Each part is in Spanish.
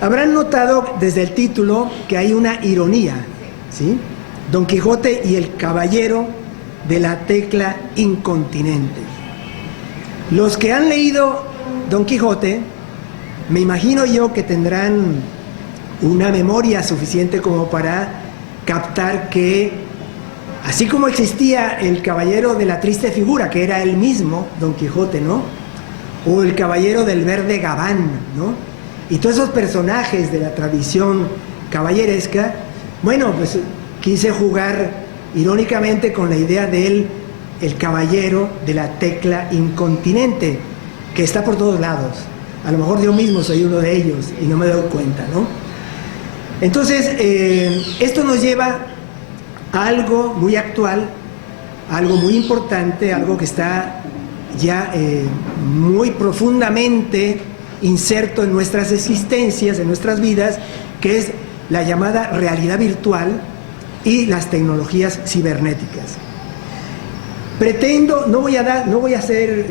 Habrán notado desde el título que hay una ironía, ¿sí? Don Quijote y el caballero de la tecla incontinente. Los que han leído Don Quijote, me imagino yo que tendrán una memoria suficiente como para captar que, así como existía el caballero de la triste figura, que era él mismo, Don Quijote, ¿no? O el caballero del verde gabán, ¿no? Y todos esos personajes de la tradición caballeresca, bueno, pues quise jugar irónicamente con la idea de él, el caballero de la tecla incontinente, que está por todos lados. A lo mejor yo mismo soy uno de ellos y no me doy cuenta, ¿no? Entonces, esto nos lleva a algo muy actual, algo muy importante, algo que está ya muy profundamente inserto en nuestras existencias, en nuestras vidas, que es la llamada realidad virtual y las tecnologías cibernéticas. Pretendo, no voy a hacer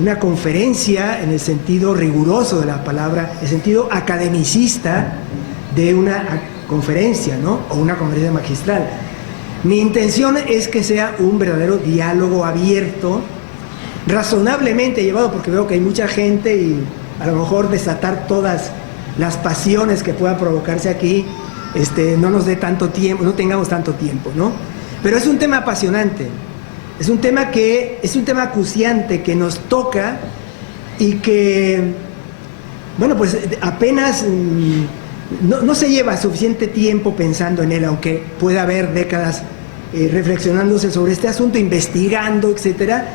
una conferencia en el sentido riguroso de la palabra, el sentido academicista de una conferencia, ¿no? O una conferencia magistral. Mi intención es que sea un verdadero diálogo abierto, razonablemente llevado, porque veo que hay mucha gente y a lo mejor desatar todas las pasiones que puedan provocarse aquí, no nos dé tanto tiempo, no tengamos tanto tiempo, ¿no? Pero es un tema apasionante, es un tema acuciante que nos toca y que, bueno, pues apenas no se lleva suficiente tiempo pensando en él, aunque pueda haber décadas reflexionándose sobre este asunto, investigando, etcétera.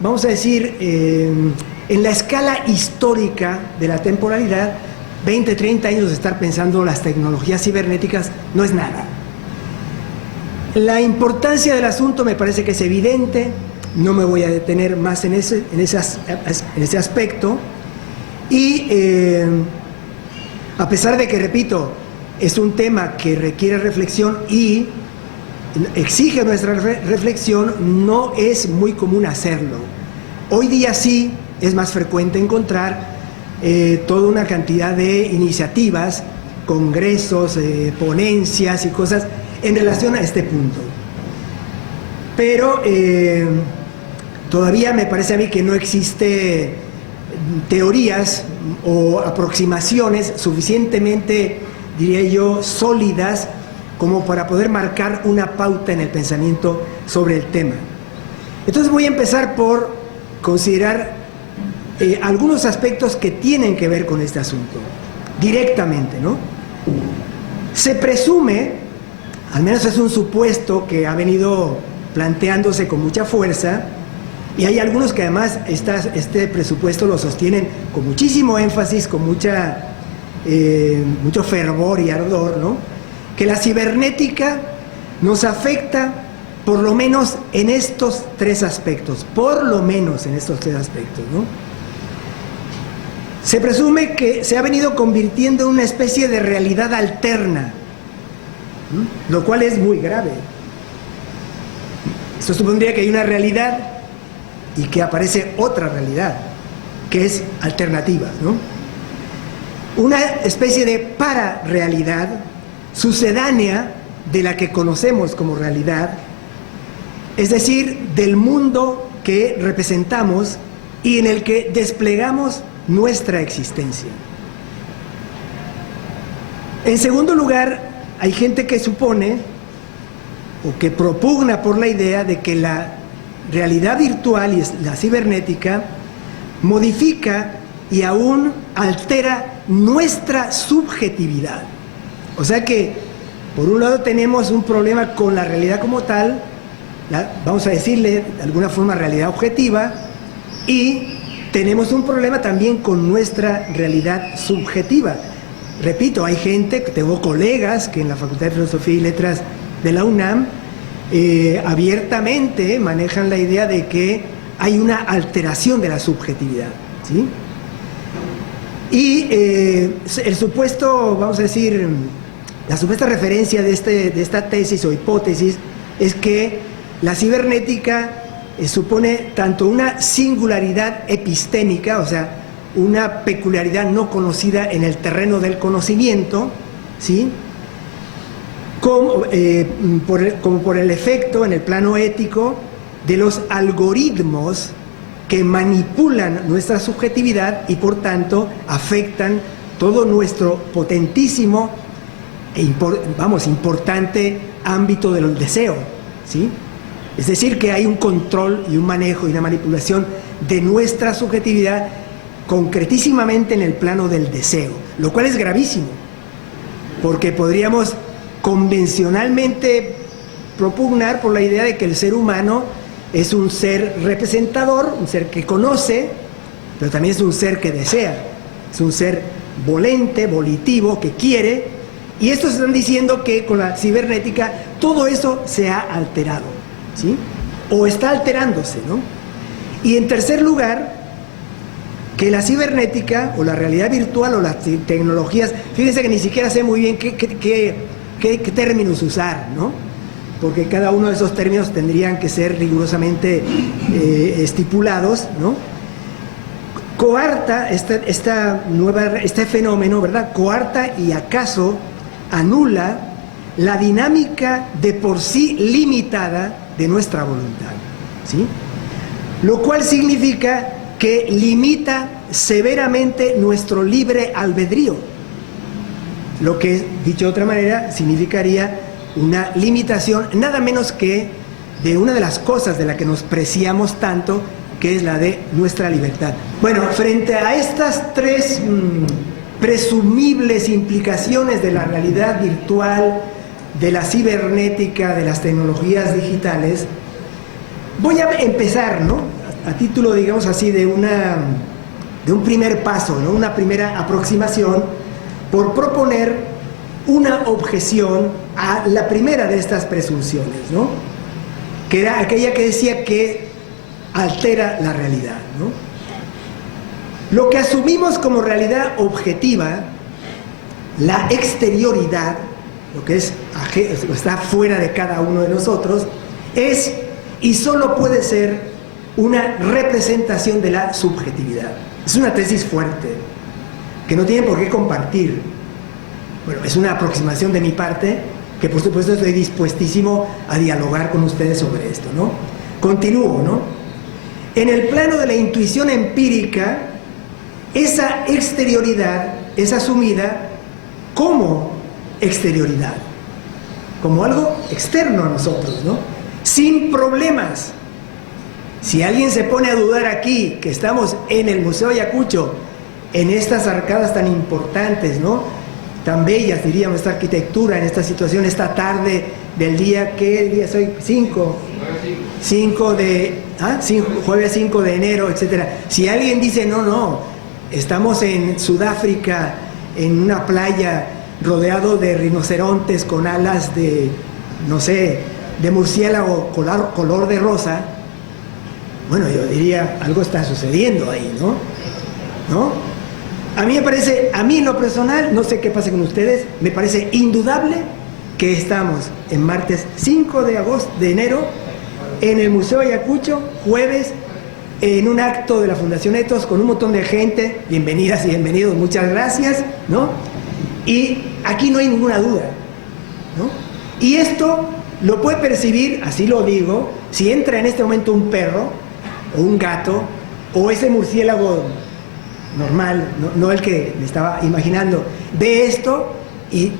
Vamos a decir, en la escala histórica de la temporalidad, 20, 30 años de estar pensando las tecnologías cibernéticas no es nada. La importancia del asunto me parece que es evidente, no me voy a detener más en ese aspecto, y a pesar de que, repito, es un tema que requiere reflexión y exige nuestra reflexión, no es muy común hacerlo. Hoy día sí es más frecuente encontrar toda una cantidad de iniciativas, congresos, ponencias y cosas en relación a este punto. Pero todavía me parece a mí que no existe teorías o aproximaciones suficientemente, diría yo, sólidas como para poder marcar una pauta en el pensamiento sobre el tema. Entonces voy a empezar por considerar algunos aspectos que tienen que ver con este asunto, directamente, ¿no? Se presume, al menos es un supuesto que ha venido planteándose con mucha fuerza, y hay algunos que además este presupuesto lo sostienen con muchísimo énfasis, con mucho fervor y ardor, ¿no? Que la cibernética nos afecta por lo menos en estos tres aspectos, ¿no? Se presume que se ha venido convirtiendo en una especie de realidad alterna, ¿no? Lo cual es muy grave. Esto supondría que hay una realidad y que aparece otra realidad, que es alternativa, ¿no? Una especie de pararealidad sucedánea de la que conocemos como realidad, es decir, del mundo que representamos y en el que desplegamos nuestra existencia. En segundo lugar, hay gente que supone o que propugna por la idea de que la realidad virtual y la cibernética modifica y aún altera nuestra subjetividad. O sea que, por un lado, tenemos un problema con la realidad como tal, vamos a decirle de alguna forma realidad objetiva, y tenemos un problema también con nuestra realidad subjetiva. Repito, hay gente, tengo colegas que en la Facultad de Filosofía y Letras de la UNAM abiertamente manejan la idea de que hay una alteración de la subjetividad, ¿sí? Y el supuesto, vamos a decir, la supuesta referencia de esta tesis o hipótesis es que la cibernética supone tanto una singularidad epistémica, o sea, una peculiaridad no conocida en el terreno del conocimiento, ¿sí? Como por el efecto en el plano ético de los algoritmos que manipulan nuestra subjetividad y por tanto afectan todo nuestro potentísimo e importante ámbito del deseo, ¿sí? Es decir, que hay un control y un manejo y una manipulación de nuestra subjetividad concretísimamente en el plano del deseo, lo cual es gravísimo, porque podríamos convencionalmente propugnar por la idea de que el ser humano es un ser representador, un ser que conoce, pero también es un ser que desea, es un ser volente, volitivo, que quiere, y estos están diciendo que con la cibernética todo eso se ha alterado, ¿sí? O está alterándose, ¿no? Y en tercer lugar, que la cibernética o la realidad virtual o las tecnologías, fíjense que ni siquiera sé muy bien qué términos usar, ¿no? Porque cada uno de esos términos tendrían que ser rigurosamente estipulados, ¿no? Coarta este fenómeno, ¿verdad? Coarta y acaso anula la dinámica de por sí limitada de nuestra voluntad, ¿sí? Lo cual significa que limita severamente nuestro libre albedrío, lo que, dicho de otra manera, significaría una limitación nada menos que de una de las cosas de la que nos preciamos tanto, que es la de nuestra libertad. Bueno, frente a estas tres presumibles implicaciones de la realidad virtual, de la cibernética, de las tecnologías digitales, voy a empezar, ¿no?, a título, digamos así, de un primer paso, ¿no?, una primera aproximación, por proponer una objeción a la primera de estas presunciones, ¿no?, que era aquella que decía que altera la realidad, ¿no? Lo que asumimos como realidad objetiva, la exterioridad, lo que está fuera de cada uno de nosotros, es y solo puede ser una representación de la subjetividad. Es una tesis fuerte, que no tienen por qué compartir. Bueno, es una aproximación de mi parte, que por supuesto estoy dispuestísimo a dialogar con ustedes sobre esto, ¿no? Continúo, ¿no? En el plano de la intuición empírica, esa exterioridad es asumida como exterioridad, como algo externo a nosotros, ¿no? Sin problemas. Si alguien se pone a dudar aquí que estamos en el Museo Ayacucho, en estas arcadas tan importantes, ¿no?, tan bellas, diríamos, esta arquitectura, en esta situación, esta tarde del día, ¿qué día soy? 5 de... jueves 5 de enero, etcétera. Si alguien dice, no, estamos en Sudáfrica, en una playa, rodeado de rinocerontes con alas de, no sé, de murciélago color de rosa, bueno, yo diría, algo está sucediendo ahí, ¿no? A mí me parece, a mí en lo personal, no sé qué pasa con ustedes, me parece indudable que estamos en martes 5 de enero, en el Museo Ayacucho, jueves, en un acto de la Fundación Ethos con un montón de gente, bienvenidas y bienvenidos, muchas gracias, ¿no? Y aquí no hay ninguna duda, ¿no? Y esto lo puede percibir, así lo digo, si entra en este momento un perro, o un gato, o ese murciélago normal, no el que me estaba imaginando, ve esto y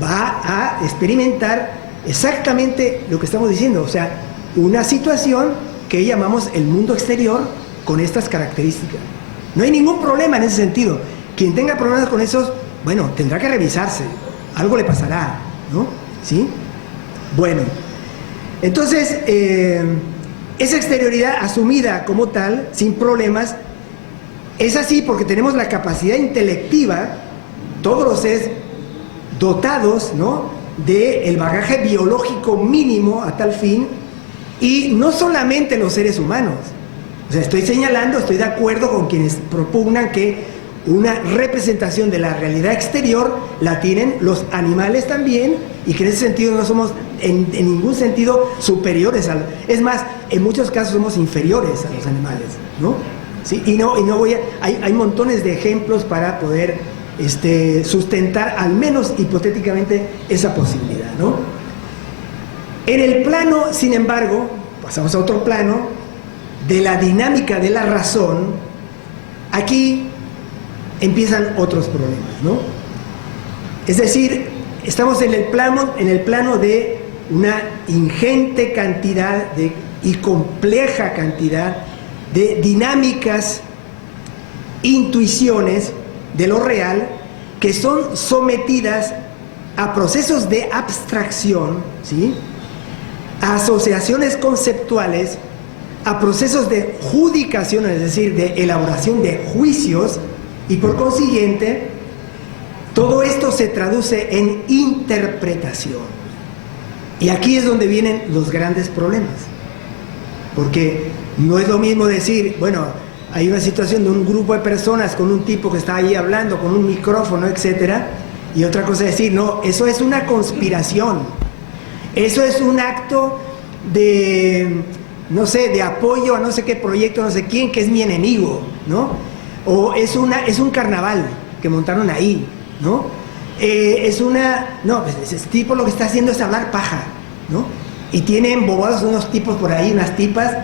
va a experimentar exactamente lo que estamos diciendo, o sea, una situación que llamamos el mundo exterior con estas características. No hay ningún problema en ese sentido. Quien tenga problemas con esos, bueno, tendrá que revisarse, algo le pasará, ¿no? ¿Sí? Bueno, entonces, esa exterioridad asumida como tal, sin problemas, es así porque tenemos la capacidad intelectiva, todos los seres dotados, ¿no?, del bagaje biológico mínimo a tal fin, y no solamente los seres humanos. O sea, estoy señalando, estoy de acuerdo con quienes propugnan que una representación de la realidad exterior la tienen los animales también, y que en ese sentido no somos en ningún sentido superiores es más, en muchos casos somos inferiores a los animales, ¿no? ¿sí? Y no voy a, hay montones de ejemplos para poder sustentar al menos hipotéticamente esa posibilidad, ¿no? En el plano, sin embargo, pasamos a otro plano, de la dinámica de la razón, aquí empiezan otros problemas, ¿no? Es decir, estamos en el plano de una ingente cantidad y compleja cantidad de dinámicas, intuiciones de lo real que son sometidas a procesos de abstracción, ¿sí? A asociaciones conceptuales, a procesos de judicación, es decir, de elaboración de juicios, y por consiguiente todo esto se traduce en interpretación. Y aquí es donde vienen los grandes problemas, porque no es lo mismo decir, bueno, hay una situación de un grupo de personas con un tipo que está ahí hablando con un micrófono, etcétera, y otra cosa es decir, no, eso es una conspiración, eso es un acto de, no sé, de apoyo a no sé qué proyecto, no sé quién, que es mi enemigo, ¿no? O es un carnaval que montaron ahí, ¿no? No, pues ese tipo lo que está haciendo es hablar paja, ¿no? Y tienen bobados unos tipos por ahí, unas tipas.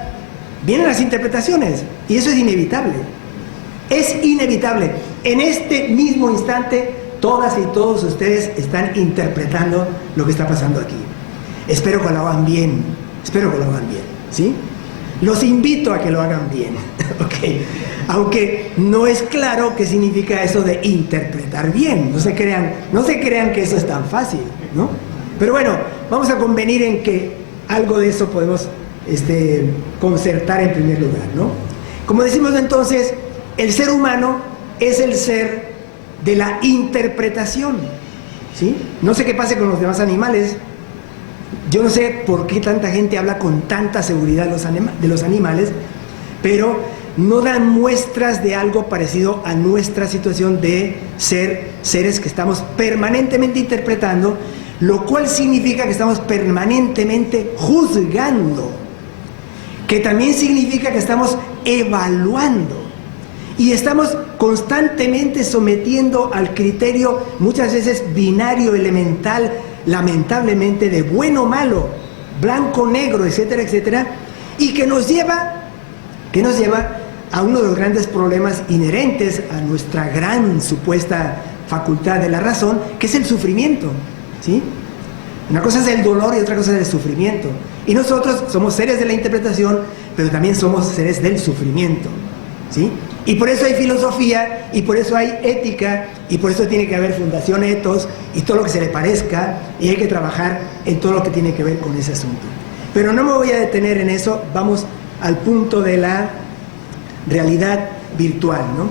Vienen las interpretaciones, y eso es inevitable. Es inevitable. En este mismo instante, todas y todos ustedes están interpretando lo que está pasando aquí. Espero que lo hagan bien, ¿sí? Los invito a que lo hagan bien, ¿ok? Aunque no es claro qué significa eso de interpretar bien. No se crean que eso es tan fácil, ¿no? Pero bueno, vamos a convenir en que algo de eso podemos concertar en primer lugar, ¿no? Como decimos entonces, el ser humano es el ser de la interpretación, ¿sí? No sé qué pase con los demás animales. Yo no sé por qué tanta gente habla con tanta seguridad de los animales, pero no dan muestras de algo parecido a nuestra situación de ser seres que estamos permanentemente interpretando, lo cual significa que estamos permanentemente juzgando, que también significa que estamos evaluando y estamos constantemente sometiendo al criterio, muchas veces binario, elemental, lamentablemente, de bueno o malo, blanco, negro, etcétera, etcétera, y que nos lleva a uno de los grandes problemas inherentes a nuestra gran supuesta facultad de la razón, que es el sufrimiento, ¿sí? Una cosa es el dolor y otra cosa es el sufrimiento. Y nosotros somos seres de la interpretación, pero también somos seres del sufrimiento, ¿sí? Y por eso hay filosofía, y por eso hay ética, y por eso tiene que haber Fundación Ethos, y todo lo que se le parezca, y hay que trabajar en todo lo que tiene que ver con ese asunto. Pero no me voy a detener en eso, vamos al punto de la realidad virtual, ¿no?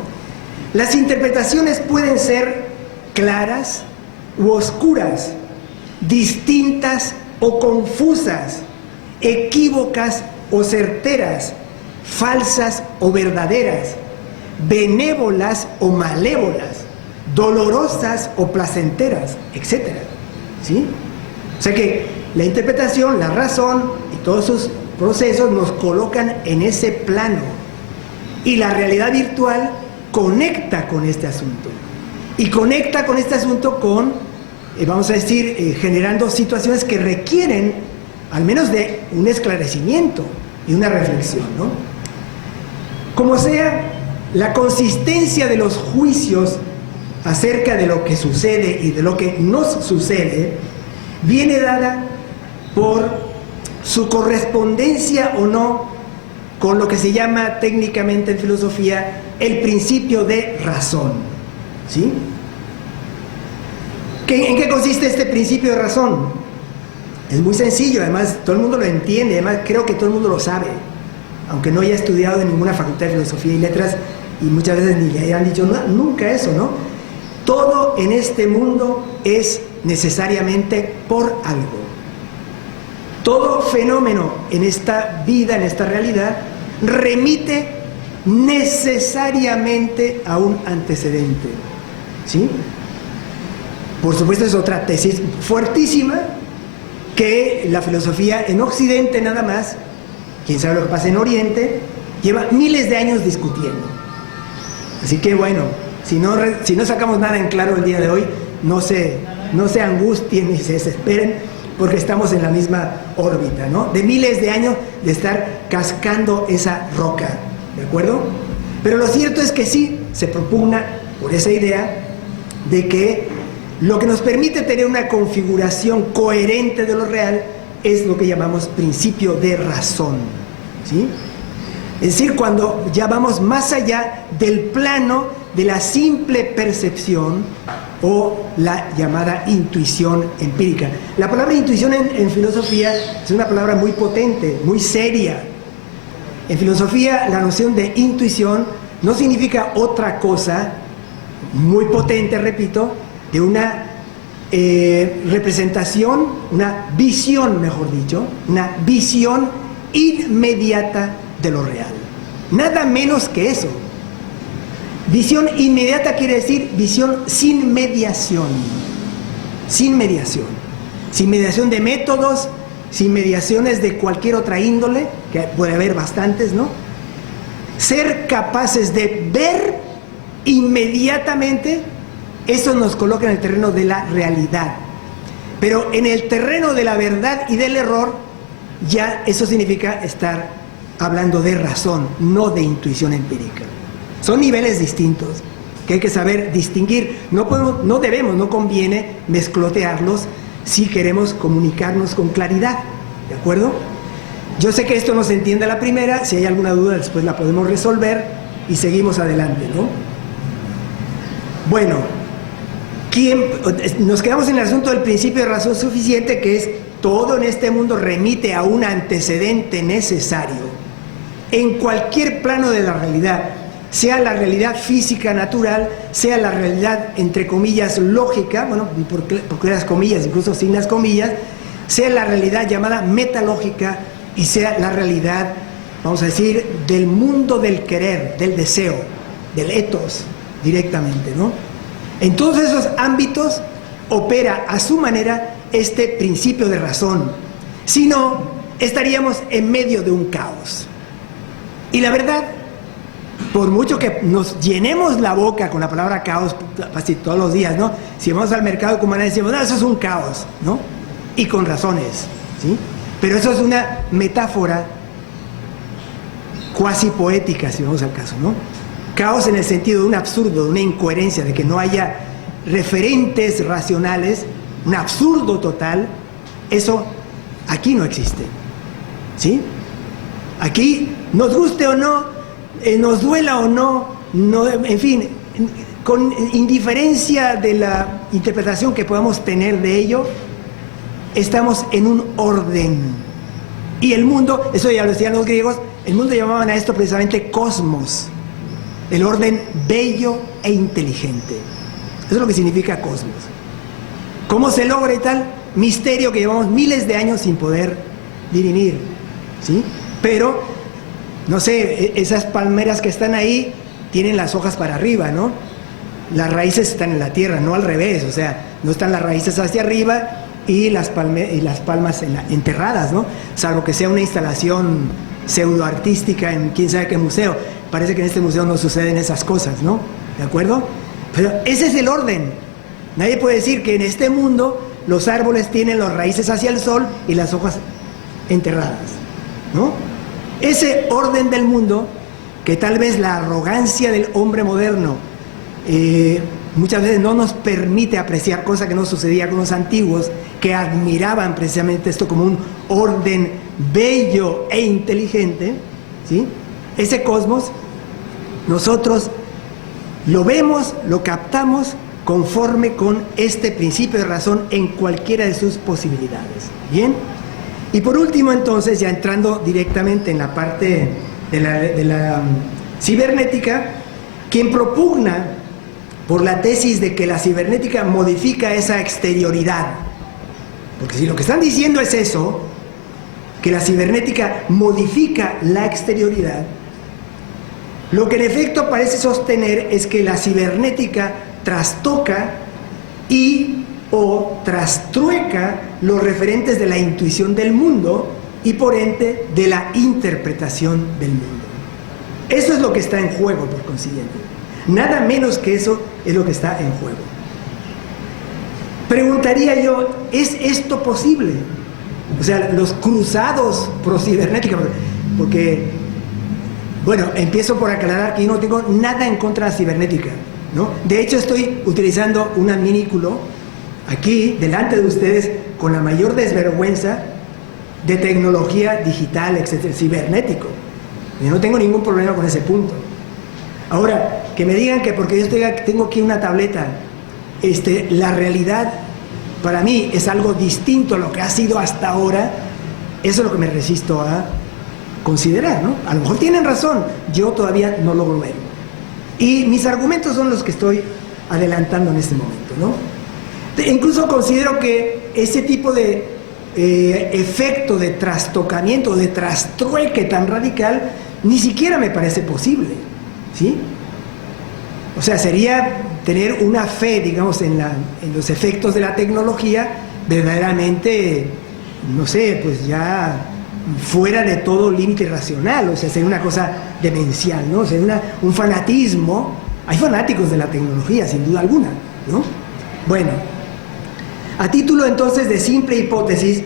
Las interpretaciones pueden ser claras u oscuras, distintas o confusas, equívocas o certeras, falsas o verdaderas, benévolas o malévolas, dolorosas o placenteras, etc. ¿Sí? O sea que la interpretación, la razón y todos sus procesos nos colocan en ese plano, y la realidad virtual conecta con este asunto, y conecta con este asunto con, vamos a decir, generando situaciones que requieren al menos de un esclarecimiento y una reflexión, ¿no? Como sea, la consistencia de los juicios acerca de lo que sucede y de lo que nos sucede viene dada por su correspondencia o no con lo que se llama técnicamente en filosofía el principio de razón, ¿sí? ¿En qué consiste este principio de razón? Es muy sencillo, además todo el mundo lo entiende, además creo que todo el mundo lo sabe, aunque no haya estudiado en ninguna facultad de filosofía y letras y muchas veces ni le hayan dicho nunca eso, ¿no? Todo en este mundo es necesariamente por algo. Todo fenómeno en esta vida, en esta realidad, remite necesariamente a un antecedente, ¿sí? Por supuesto es otra tesis fuertísima que la filosofía en Occidente nada más, quién sabe lo que pasa en Oriente, lleva miles de años discutiendo. Así que bueno, si no sacamos nada en claro el día de hoy, no se angustien ni se desesperen, porque estamos en la misma órbita, ¿no? De miles de años de estar cascando esa roca, ¿de acuerdo? Pero lo cierto es que sí se propugna por esa idea de que lo que nos permite tener una configuración coherente de lo real es lo que llamamos principio de razón, ¿sí? Es decir, cuando ya vamos más allá del plano de la simple percepción o la llamada intuición empírica. La palabra intuición en filosofía es una palabra muy potente, muy seria. En filosofía, la noción de intuición no significa otra cosa, muy potente, repito, de una representación, una visión, mejor dicho, una visión inmediata de lo real. Nada menos que eso. Visión inmediata quiere decir visión sin mediación. Sin mediación. Sin mediación de métodos, sin mediaciones de cualquier otra índole, que puede haber bastantes, ¿no? Ser capaces de ver inmediatamente, eso nos coloca en el terreno de la realidad. Pero en el terreno de la verdad y del error, ya eso significa estar hablando de razón, no de intuición empírica. Son niveles distintos que hay que saber distinguir. No conviene mezclotearlos si queremos comunicarnos con claridad, ¿de acuerdo? Yo sé que esto no se entiende a la primera, si hay alguna duda después la podemos resolver y seguimos adelante, ¿no? Bueno, nos quedamos en el asunto del principio de razón suficiente, que es todo en este mundo remite a un antecedente necesario en cualquier plano de la realidad, sea la realidad física natural, sea la realidad entre comillas lógica, bueno, porque las comillas, incluso sin las comillas, sea la realidad llamada metalógica y sea la realidad, vamos a decir, del mundo del querer, del deseo, del ethos directamente, ¿no? En todos esos ámbitos opera a su manera este principio de razón. Si no, estaríamos en medio de un caos. Y la verdad, por mucho que nos llenemos la boca con la palabra caos casi todos los días, ¿no? Si vamos al mercado como decimos, no, eso es un caos, ¿no? Y con razones, ¿sí? Pero eso es una metáfora cuasi poética, si vamos al caso, ¿no? Caos en el sentido de un absurdo, de una incoherencia, de que no haya referentes racionales, un absurdo total. Eso aquí no existe, ¿sí? Aquí, nos guste o no, nos duela o no, en fin, con indiferencia de la interpretación que podamos tener de ello, estamos en un orden. Y el mundo, eso ya lo decían los griegos, el mundo llamaban a esto precisamente cosmos, el orden bello e inteligente. Eso es lo que significa cosmos. ¿Cómo se logra y tal? Misterio que llevamos miles de años sin poder dirimir, ¿sí? Pero, no sé, esas palmeras que están ahí tienen las hojas para arriba, ¿no? Las raíces están en la tierra, no al revés, o sea, no están las raíces hacia arriba y las palmas enterradas, ¿no? Salvo que sea una instalación pseudoartística en quién sabe qué museo. Parece que en este museo no suceden esas cosas, ¿no? ¿De acuerdo? Pero ese es el orden. Nadie puede decir que en este mundo los árboles tienen las raíces hacia el sol y las hojas enterradas, ¿no? Ese orden del mundo, que tal vez la arrogancia del hombre moderno muchas veces no nos permite apreciar, cosa que no sucedía con los antiguos, que admiraban precisamente esto como un orden bello e inteligente, ¿sí? Ese cosmos, nosotros lo vemos, lo captamos conforme con este principio de razón en cualquiera de sus posibilidades. ¿Bien? Y por último, entonces, ya entrando directamente en la parte de la cibernética, quien propugna por la tesis de que la cibernética modifica esa exterioridad, porque si lo que están diciendo es eso, que la cibernética modifica la exterioridad, lo que en efecto parece sostener es que la cibernética trastoca o trastrueca los referentes de la intuición del mundo y por ende de la interpretación del mundo. Eso es lo que está en juego, por consiguiente. Nada menos que eso es lo que está en juego. Preguntaría yo, ¿es esto posible? O sea, los cruzados pro cibernética, porque, bueno, empiezo por aclarar que yo no tengo nada en contra de la cibernética, ¿no? De hecho, estoy utilizando un adminículo aquí, delante de ustedes, con la mayor desvergüenza de tecnología digital, etcétera, cibernético. Yo no tengo ningún problema con ese punto. Ahora, que me digan que porque yo tengo aquí una tableta, la realidad para mí es algo distinto a lo que ha sido hasta ahora, eso es lo que me resisto a considerar, ¿no? A lo mejor tienen razón, yo todavía no logro verlo. Y mis argumentos son los que estoy adelantando en este momento, ¿no? Incluso considero que ese tipo de efecto de trastocamiento, de trastrueque tan radical, ni siquiera me parece posible, ¿sí? O sea, sería tener una fe, digamos, en los efectos de la tecnología verdaderamente, no sé, pues ya fuera de todo límite racional, o sea, sería una cosa demencial, ¿no? Sería un fanatismo. Hay fanáticos de la tecnología, sin duda alguna, ¿no? Bueno, a título entonces de simple hipótesis,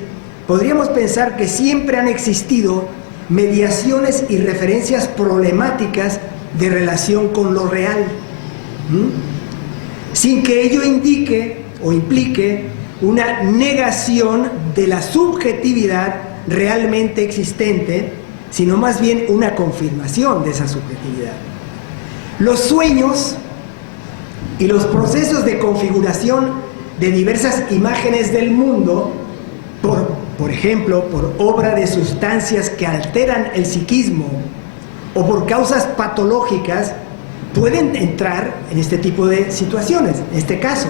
podríamos pensar que siempre han existido mediaciones y referencias problemáticas de relación con lo real, sin que ello indique o implique una negación de la subjetividad realmente existente, sino más bien una confirmación de esa subjetividad. Los sueños y los procesos de configuración de diversas imágenes del mundo, por ejemplo, por obra de sustancias que alteran el psiquismo o por causas patológicas, pueden entrar en este tipo de situaciones, en este caso,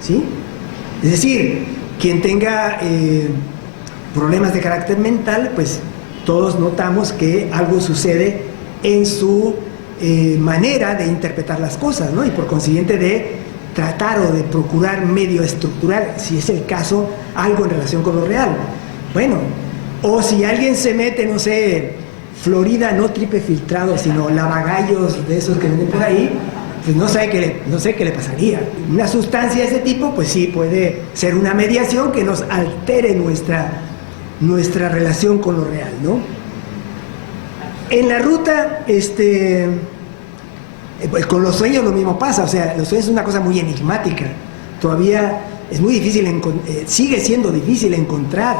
¿sí? Es decir, quien tenga problemas de carácter mental, pues todos notamos que algo sucede en su manera de interpretar las cosas, ¿no? Y por consiguiente de tratar o de procurar medio estructurar, si es el caso, algo en relación con lo real. Bueno, o si alguien se mete, no sé, Florida no triple filtrado, sino lavagallos de esos que venden por ahí, pues no sé qué le pasaría. Una sustancia de ese tipo, pues sí, puede ser una mediación que nos altere nuestra relación con lo real, ¿no? En la ruta, pues con los sueños lo mismo pasa, o sea, los sueños es una cosa muy enigmática, todavía es muy difícil, sigue siendo difícil encontrar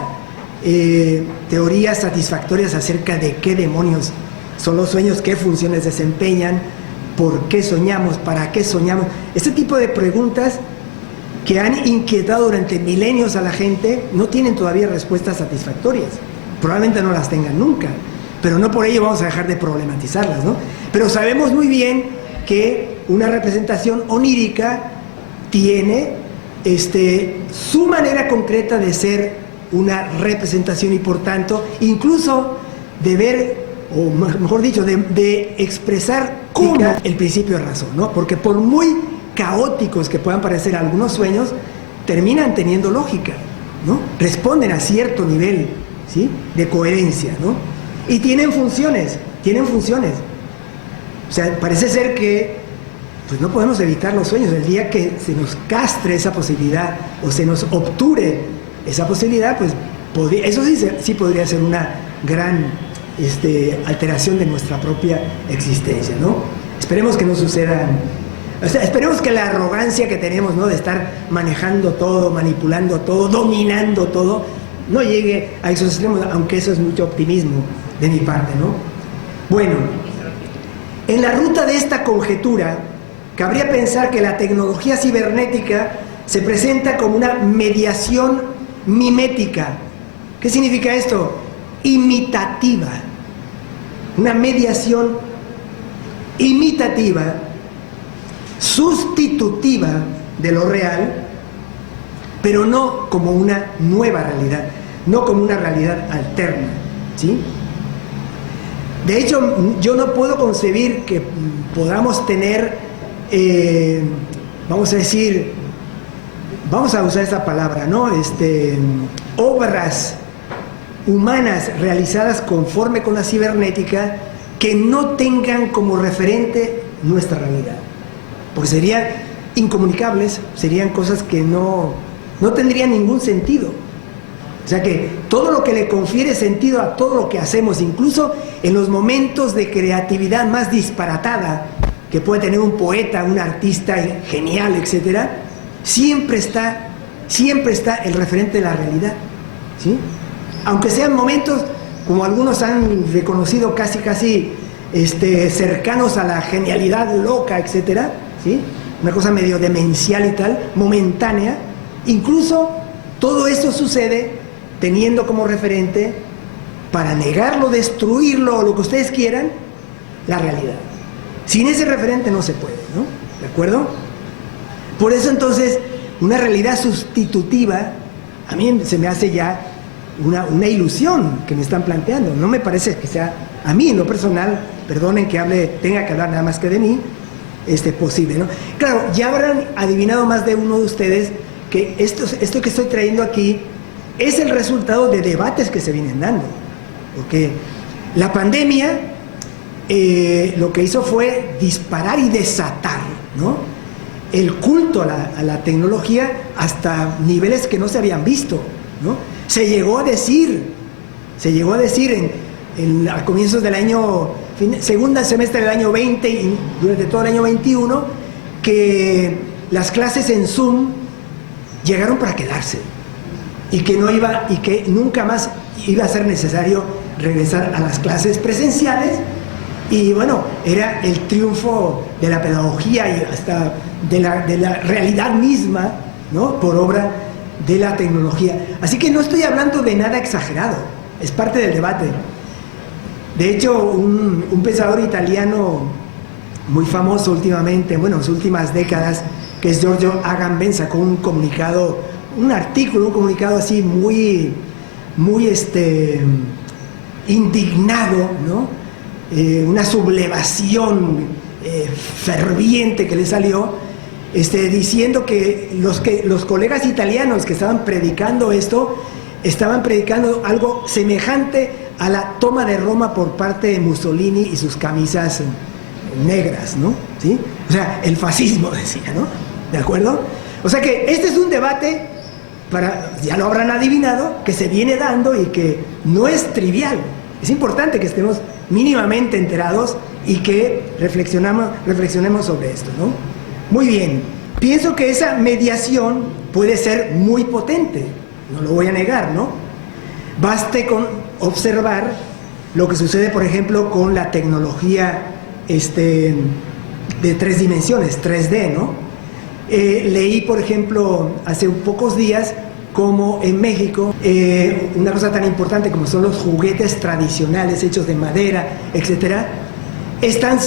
teorías satisfactorias acerca de qué demonios son los sueños, qué funciones desempeñan, por qué soñamos, para qué soñamos. Este tipo de preguntas que han inquietado durante milenios a la gente no tienen todavía respuestas satisfactorias. Probablemente no las tengan nunca, pero no por ello vamos a dejar de problematizarlas, ¿no? Pero sabemos muy bien que una representación onírica tiene su manera concreta de ser una representación y por tanto incluso de ver, o mejor dicho, de expresar cómo el principio de razón, ¿no? Porque por muy caóticos que puedan parecer algunos sueños, terminan teniendo lógica, ¿no? Responden a cierto nivel, ¿sí?, de coherencia, ¿no? Y tienen funciones. O sea, parece ser que pues no podemos evitar los sueños. El día que se nos castre esa posibilidad o se nos obture esa posibilidad, pues eso sí podría ser una gran alteración de nuestra propia existencia, ¿no? Esperemos que no sucedan. O sea, esperemos que la arrogancia que tenemos, ¿no?, de estar manejando todo, manipulando todo, dominando todo, no llegue a esos extremos, aunque eso es mucho optimismo de mi parte, ¿no? Bueno, en la ruta de esta conjetura, cabría pensar que la tecnología cibernética se presenta como una mediación mimética. ¿Qué significa esto? Imitativa. Una mediación imitativa, sustitutiva de lo real, pero no como una nueva realidad, no como una realidad alterna, ¿sí? De hecho, yo no puedo concebir que podamos tener, vamos a decir, vamos a usar esa palabra, ¿no? Obras humanas realizadas conforme con la cibernética que no tengan como referente nuestra realidad, porque serían incomunicables, serían cosas que no tendrían ningún sentido. O sea que todo lo que le confiere sentido a todo lo que hacemos, incluso en los momentos de creatividad más disparatada que puede tener un poeta, un artista genial, etcétera, siempre está el referente de la realidad, ¿sí? Aunque sean momentos, como algunos han reconocido, casi cercanos a la genialidad loca, etcétera, ¿sí? Una cosa medio demencial y tal, momentánea. Incluso todo esto sucede teniendo como referente, para negarlo, destruirlo o lo que ustedes quieran, la realidad. Sin ese referente no se puede, ¿no? ¿De acuerdo? Por eso entonces una realidad sustitutiva a mí se me hace ya una ilusión que me están planteando. No me parece que sea, a mí en lo personal, perdonen que tenga que hablar nada más que de mí, posible, ¿no? Claro, ya habrán adivinado más de uno de ustedes que esto que estoy trayendo aquí es el resultado de debates que se vienen dando, porque la pandemia lo que hizo fue disparar y desatar, ¿no?, el culto a la tecnología hasta niveles que no se habían visto, ¿no? Se llegó a decir a comienzos del año, segundo semestre del año 20 y durante todo el año 21, que las clases en Zoom llegaron para quedarse y que nunca más iba a ser necesario regresar a las clases presenciales. Y bueno, era el triunfo de la pedagogía y hasta de la realidad misma, ¿no?, por obra de la tecnología. Así que no estoy hablando de nada exagerado, es parte del debate. De hecho, un pensador italiano muy famoso últimamente, bueno, en sus últimas décadas, que es Giorgio Agamben, sacó un comunicado, un comunicado así muy indignado, ¿no? Una sublevación ferviente que le salió, diciendo que los colegas italianos que estaban predicando esto, estaban predicando algo semejante a la toma de Roma por parte de Mussolini y sus camisas negras, ¿no? ¿Sí? O sea, el fascismo, decía, ¿no? ¿De acuerdo? O sea que este es un debate, ya lo habrán adivinado, que se viene dando y que no es trivial. Es importante que estemos mínimamente enterados y que reflexionemos sobre esto, ¿no? Muy bien, pienso que esa mediación puede ser muy potente, no lo voy a negar, ¿no? Baste con observar lo que sucede, por ejemplo, con la tecnología de 3 dimensiones, 3D, ¿no? Leí, por ejemplo, hace pocos días, como en México, una cosa tan importante como son los juguetes tradicionales hechos de madera, etcétera, están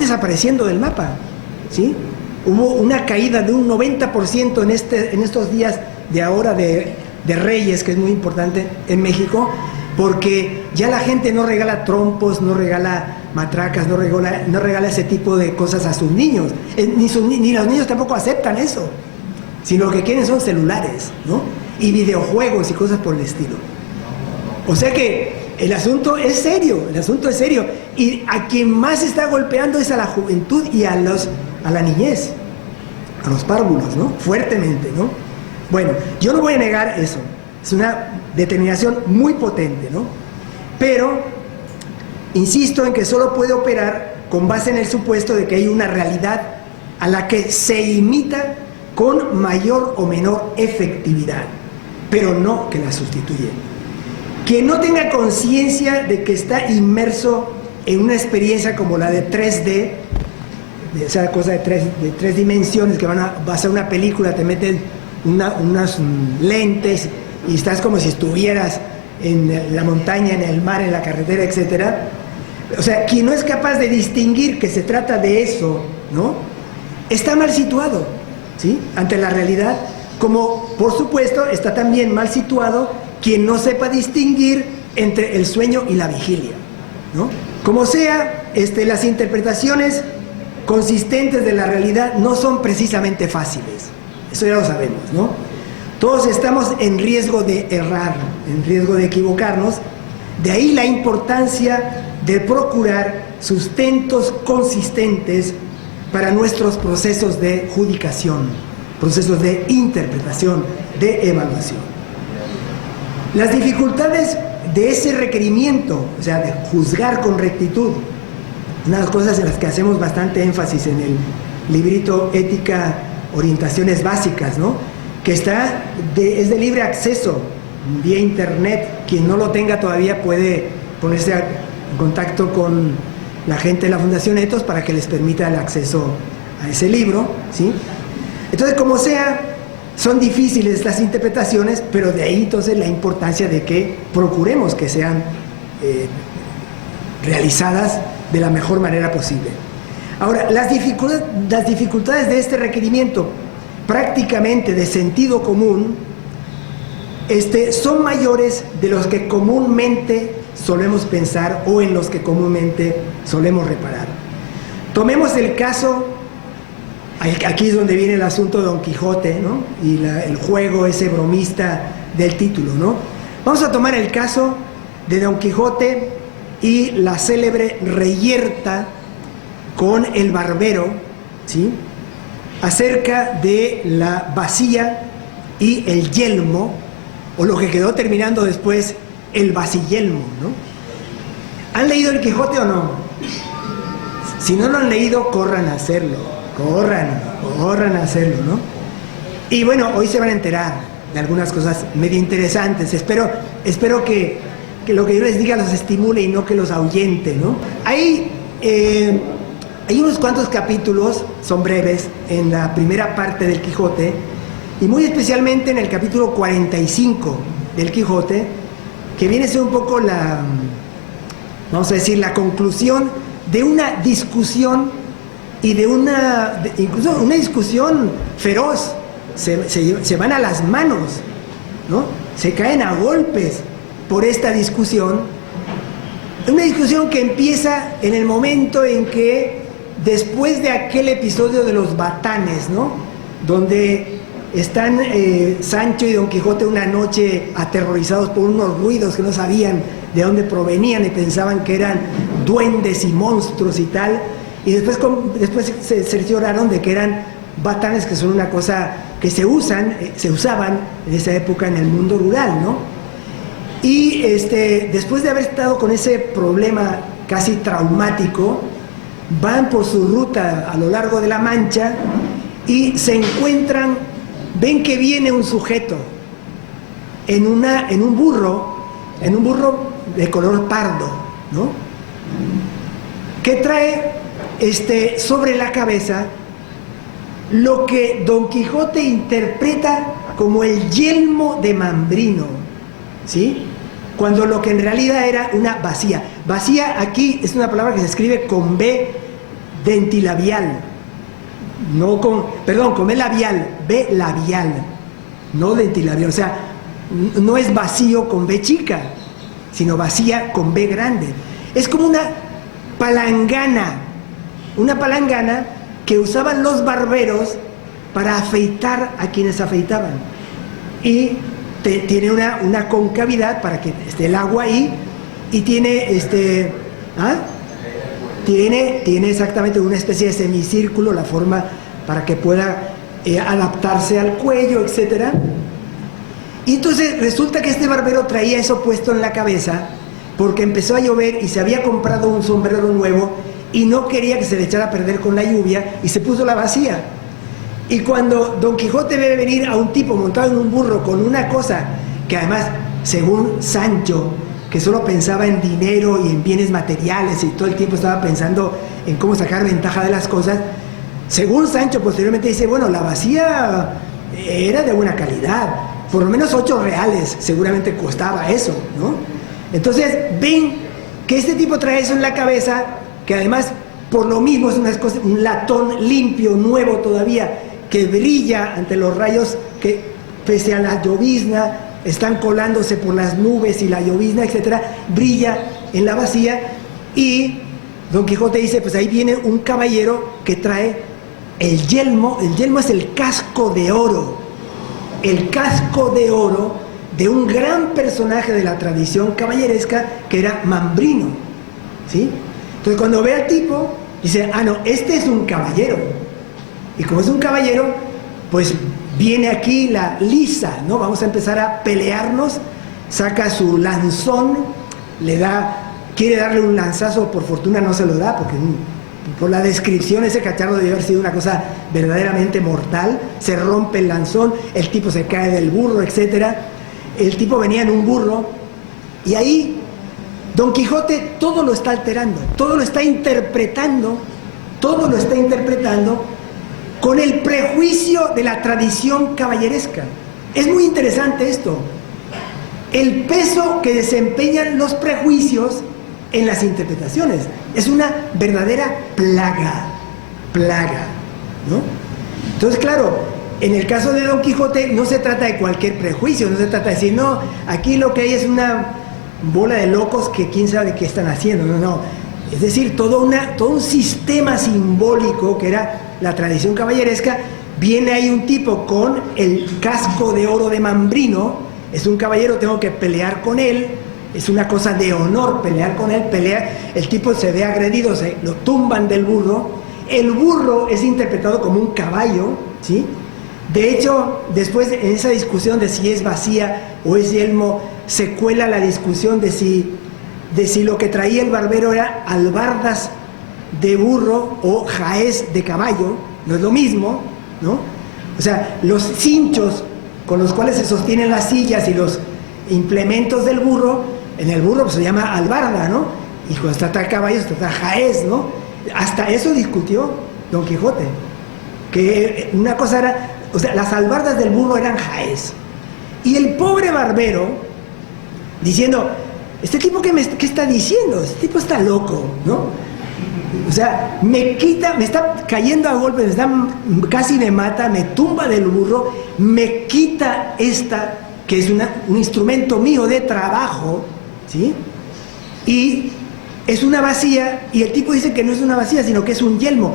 desapareciendo del mapa, ¿sí? Hubo una caída de un 90% en estos días de ahora de Reyes, que es muy importante en México, porque ya la gente no regala trompos, no regala matracas, no regala ese tipo de cosas a sus niños, ni los niños tampoco aceptan eso, sino lo que quieren son celulares, ¿no?, y videojuegos y cosas por el estilo. O sea que el asunto es serio, y a quien más está golpeando es a la juventud y a la niñez, a los párvulos, ¿no?, fuertemente, ¿no? Bueno, yo no voy a negar eso, es una determinación muy potente, ¿no? Pero insisto en que solo puede operar con base en el supuesto de que hay una realidad a la que se imita con mayor o menor efectividad, pero no que la sustituye. Quien no tenga conciencia de que está inmerso en una experiencia como la de 3D, de esa cosa de tres dimensiones, que va a ser una película, te meten unas lentes y estás como si estuvieras en la montaña, en el mar, en la carretera, etcétera. O sea, quien no es capaz de distinguir que se trata de eso, ¿no?, está mal situado, ¿sí?, ante la realidad, como por supuesto está también mal situado quien no sepa distinguir entre el sueño y la vigilia, ¿no? Como sea, las interpretaciones consistentes de la realidad no son precisamente fáciles, eso ya lo sabemos, ¿no? Todos estamos en riesgo de errar, en riesgo de equivocarnos, De ahí la importancia de procurar sustentos consistentes para nuestros procesos de judicación, procesos de interpretación, de evaluación. Las dificultades de ese requerimiento, o sea, de juzgar con rectitud, una de las cosas en las que hacemos bastante énfasis en el librito Ética, Orientaciones Básicas, ¿no? Que es de libre acceso vía internet. Quien no lo tenga todavía puede ponerse en contacto con la gente de la Fundación Ethos para que les permita el acceso a ese libro, ¿sí? Entonces, como sea, son difíciles estas interpretaciones, pero de ahí entonces la importancia de que procuremos que sean realizadas de la mejor manera posible. Ahora, las dificultades de este requerimiento, prácticamente de sentido común, son mayores de los que comúnmente solemos pensar o en los que comúnmente solemos reparar. Tomemos el caso, aquí es donde viene el asunto de Don Quijote, ¿no? Y el juego ese bromista del título, ¿no? Vamos a tomar el caso de Don Quijote y la célebre reyerta con el barbero, ¿sí? Acerca de la bacía y el yelmo, o lo que quedó terminando después, el baciyelmo, ¿no? ¿Han leído el Quijote o no? Si no lo han leído, corran a hacerlo, corran a hacerlo, ¿no? Y bueno, hoy se van a enterar de algunas cosas medio interesantes. Espero que lo que yo les diga los estimule y no que los ahuyente, ¿no? Hay unos cuantos capítulos, son breves, en la primera parte del Quijote, y muy especialmente en el capítulo 45 del Quijote, que viene a ser un poco vamos a decir, la conclusión de una discusión y incluso una discusión feroz. Se van a las manos, ¿no? Se caen a golpes por esta discusión. Una discusión que empieza en el momento en que, después de aquel episodio de los batanes, ¿no? Donde están Sancho y Don Quijote una noche aterrorizados por unos ruidos que no sabían de dónde provenían y pensaban que eran duendes y monstruos y tal, y después se cercioraron de que eran batanes, que son una cosa que se usaban en esa época en el mundo rural, ¿no? Y después de haber estado con ese problema casi traumático, van por su ruta a lo largo de la Mancha y se encuentran, ven que viene un sujeto en un burro de color pardo, ¿no? Que trae sobre la cabeza lo que Don Quijote interpreta como el yelmo de Mambrino, ¿sí? Cuando lo que en realidad era una bacía. Bacía aquí es una palabra que se escribe con B dentilabial, con B labial, B labial, no dentilabial. O sea, no es vacío con B chica, sino vacía con B grande. Es como una palangana que usaban los barberos para afeitar a quienes afeitaban. Y tiene una concavidad para que esté el agua ahí, y tiene tiene exactamente una especie de semicírculo, la forma para que pueda adaptarse al cuello, etc. Y entonces resulta que este barbero traía eso puesto en la cabeza porque empezó a llover y se había comprado un sombrero nuevo y no quería que se le echara a perder con la lluvia, y se puso la bacía. Y cuando Don Quijote ve venir a un tipo montado en un burro con una cosa que además, según Sancho, que solo pensaba en dinero y en bienes materiales y todo el tiempo estaba pensando en cómo sacar ventaja de las cosas, según Sancho posteriormente dice, bueno, la bacía era de buena calidad, por lo menos 8 reales seguramente costaba eso, ¿no? Entonces ven que este tipo trae eso en la cabeza, que además por lo mismo es un latón limpio, nuevo todavía, que brilla ante los rayos que, pese a la llovizna, están colándose por las nubes y la llovizna, etcétera, brilla en la bacía. Y Don Quijote dice, pues ahí viene un caballero que trae el yelmo es el casco de oro de un gran personaje de la tradición caballeresca que era Mambrino, ¿sí? Entonces cuando ve al tipo, dice, ah, no, este es un caballero. Y como es un caballero, pues viene aquí la lisa, ¿no? Vamos a empezar a pelearnos, saca su lanzón, quiere darle un lanzazo, por fortuna no se lo da, porque por la descripción ese cacharro debe haber sido una cosa verdaderamente mortal, se rompe el lanzón, el tipo se cae del burro, etc. El tipo venía en un burro, y ahí Don Quijote todo lo está alterando, todo lo está interpretando con el prejuicio de la tradición caballeresca. Es muy interesante esto, el peso que desempeñan los prejuicios en las interpretaciones. Es una verdadera plaga, ¿no? Entonces, claro, en el caso de Don Quijote no se trata de cualquier prejuicio, no se trata de decir, no, aquí lo que hay es una bola de locos que quién sabe qué están haciendo, no. Es decir, todo un sistema simbólico que era la tradición caballeresca. Viene ahí un tipo con el casco de oro de Mambrino, es un caballero, tengo que pelear con él, es una cosa de honor pelear con él, el tipo se ve agredido, lo tumban del burro, el burro es interpretado como un caballo, ¿sí? De hecho, después en esa discusión de si es bacía o es yelmo, se cuela la discusión de si lo que traía el barbero era albardas de burro o jaez de caballo, no es lo mismo, ¿no? O sea, los cinchos con los cuales se sostienen las sillas y los implementos del burro, en el burro pues se llama albarda, ¿no? Y cuando se trata de caballos se trata de jaez, ¿no? Hasta eso discutió Don Quijote, que una cosa era, o sea, las albardas del burro eran jaez. Y el pobre barbero, diciendo, ¿este tipo qué está diciendo? Este tipo está loco, ¿no? O sea, me está cayendo a golpes, casi me mata, me tumba del burro, me quita esta, que es un instrumento mío de trabajo, ¿sí? Y es una bacía, y el tipo dice que no es una bacía, sino que es un yelmo.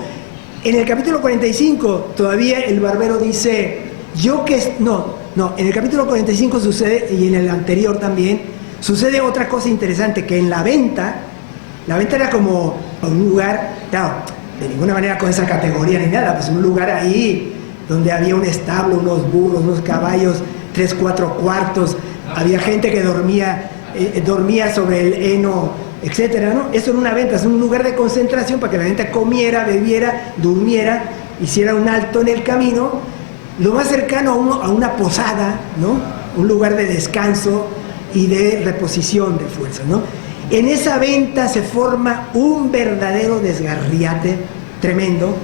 En el capítulo 45 todavía el barbero dice, en el capítulo 45 sucede, y en el anterior también, sucede otra cosa interesante, que en la venta era como un lugar, claro, de ninguna manera con esa categoría ni nada, pues un lugar ahí donde había un establo, unos burros, unos caballos, 3, 4 cuartos, había gente que dormía sobre el heno, etcétera, ¿no? Eso en una venta, es un lugar de concentración para que la gente comiera, bebiera, durmiera, hiciera un alto en el camino, lo más cercano a una posada, ¿no? Un lugar de descanso y de reposición de fuerzas, ¿no? En esa venta se forma un verdadero desgarriate tremendo,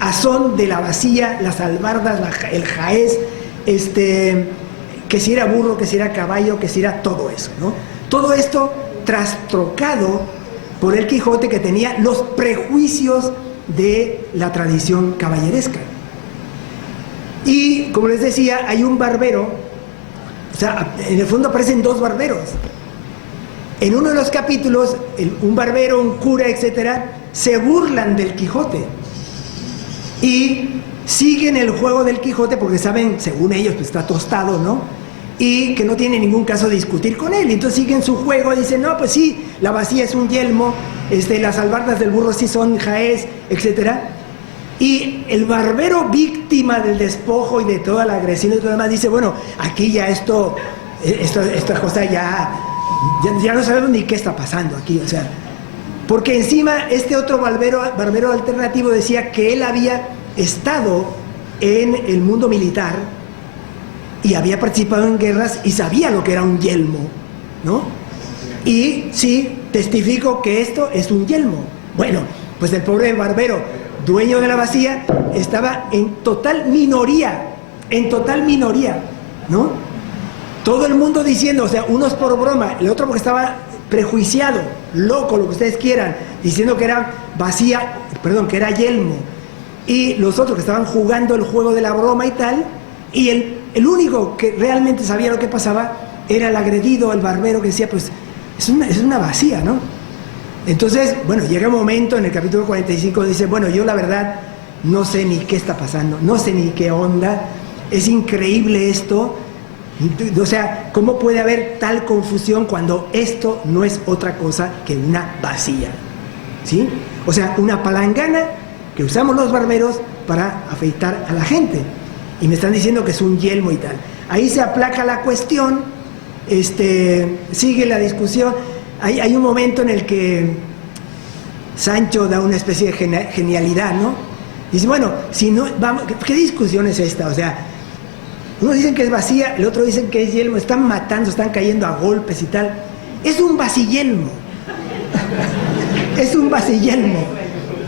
a son de la bacía, las albardas, el jaez, que si era burro, que si era caballo, que si era todo eso, ¿no? Todo esto trastrocado por el Quijote, que tenía los prejuicios de la tradición caballeresca. Y, como les decía, hay un barbero, o sea, en el fondo aparecen dos barberos. En uno de los capítulos, un barbero, un cura, etcétera, se burlan del Quijote y siguen el juego del Quijote porque saben, según ellos, que está tostado, ¿no? Y que no tiene ningún caso discutir con él. Entonces siguen su juego y dicen, no, pues sí, la bacía es un yelmo, las albardas del burro sí son jaez, etcétera. Y el barbero, víctima del despojo y de toda la agresión y todo lo demás, dice, bueno, aquí ya esta cosa ya no sabemos ni qué está pasando aquí, o sea, porque encima este otro barbero alternativo decía que él había estado en el mundo militar y había participado en guerras y sabía lo que era un yelmo, ¿no? Y sí, testifico que esto es un yelmo. Bueno, pues el pobre barbero, dueño de la bacía, estaba en total minoría, ¿no? Todo el mundo diciendo, o sea, unos por broma, el otro porque estaba prejuiciado, loco, lo que ustedes quieran, diciendo que era que era yelmo. Y los otros que estaban jugando el juego de la broma y tal, y el único que realmente sabía lo que pasaba era el agredido, el barbero, que decía, pues, es una bacía, ¿no? Entonces, bueno, llega un momento en el capítulo 45, dice, bueno, yo la verdad no sé ni qué está pasando, no sé ni qué onda, es increíble esto. O sea, ¿cómo puede haber tal confusión cuando esto no es otra cosa que una vacilla? ¿Sí? O sea, una palangana que usamos los barberos para afeitar a la gente. Y me están diciendo que es un yelmo y tal. Ahí se aplaca la cuestión, sigue la discusión. Hay un momento en el que Sancho da una especie de genialidad, ¿no? Dice, bueno, si no, vamos, ¿qué discusión es esta? O sea, unos dicen que es vacía, el otro dicen que es yelmo, están matando, están cayendo a golpes y tal. Es un vaciyelmo. Es un vaciyelmo.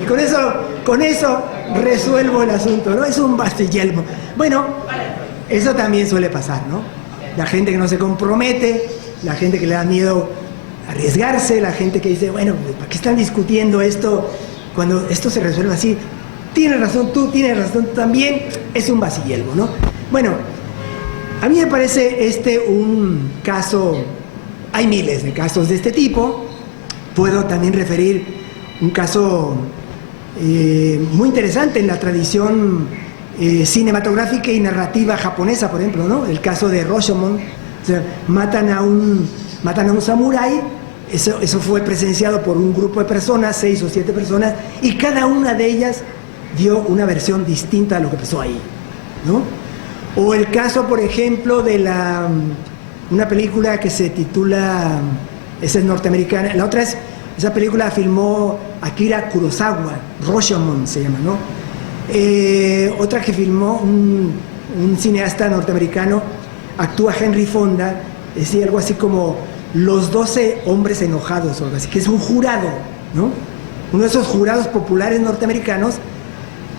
Y con eso resuelvo el asunto, ¿no? Es un vaciyelmo. Bueno, eso también suele pasar, ¿no? La gente que no se compromete, la gente que le da miedo arriesgarse, la gente que dice, bueno, ¿para qué están discutiendo esto cuando esto se resuelve así? Tienes razón tú, tienes razón tú también, es un vaciyelmo, ¿no? Bueno, a mí me parece un caso, hay miles de casos de este tipo. Puedo también referir un caso muy interesante en la tradición cinematográfica y narrativa japonesa, por ejemplo, ¿no? El caso de Rashomon. O sea, matan a un samurái. Eso fue presenciado por un grupo de personas, 6 o 7 personas, y cada una de ellas dio una versión distinta de lo que pasó ahí, ¿no? O el caso, por ejemplo, de una película que se titula, esa es norteamericana, la otra es, esa película la filmó Akira Kurosawa, Rashomon se llama, ¿no? Otra que filmó un cineasta norteamericano, actúa Henry Fonda, es decir, algo así como Los 12 hombres enojados, o algo así, que es un jurado, ¿no? Uno de esos jurados populares norteamericanos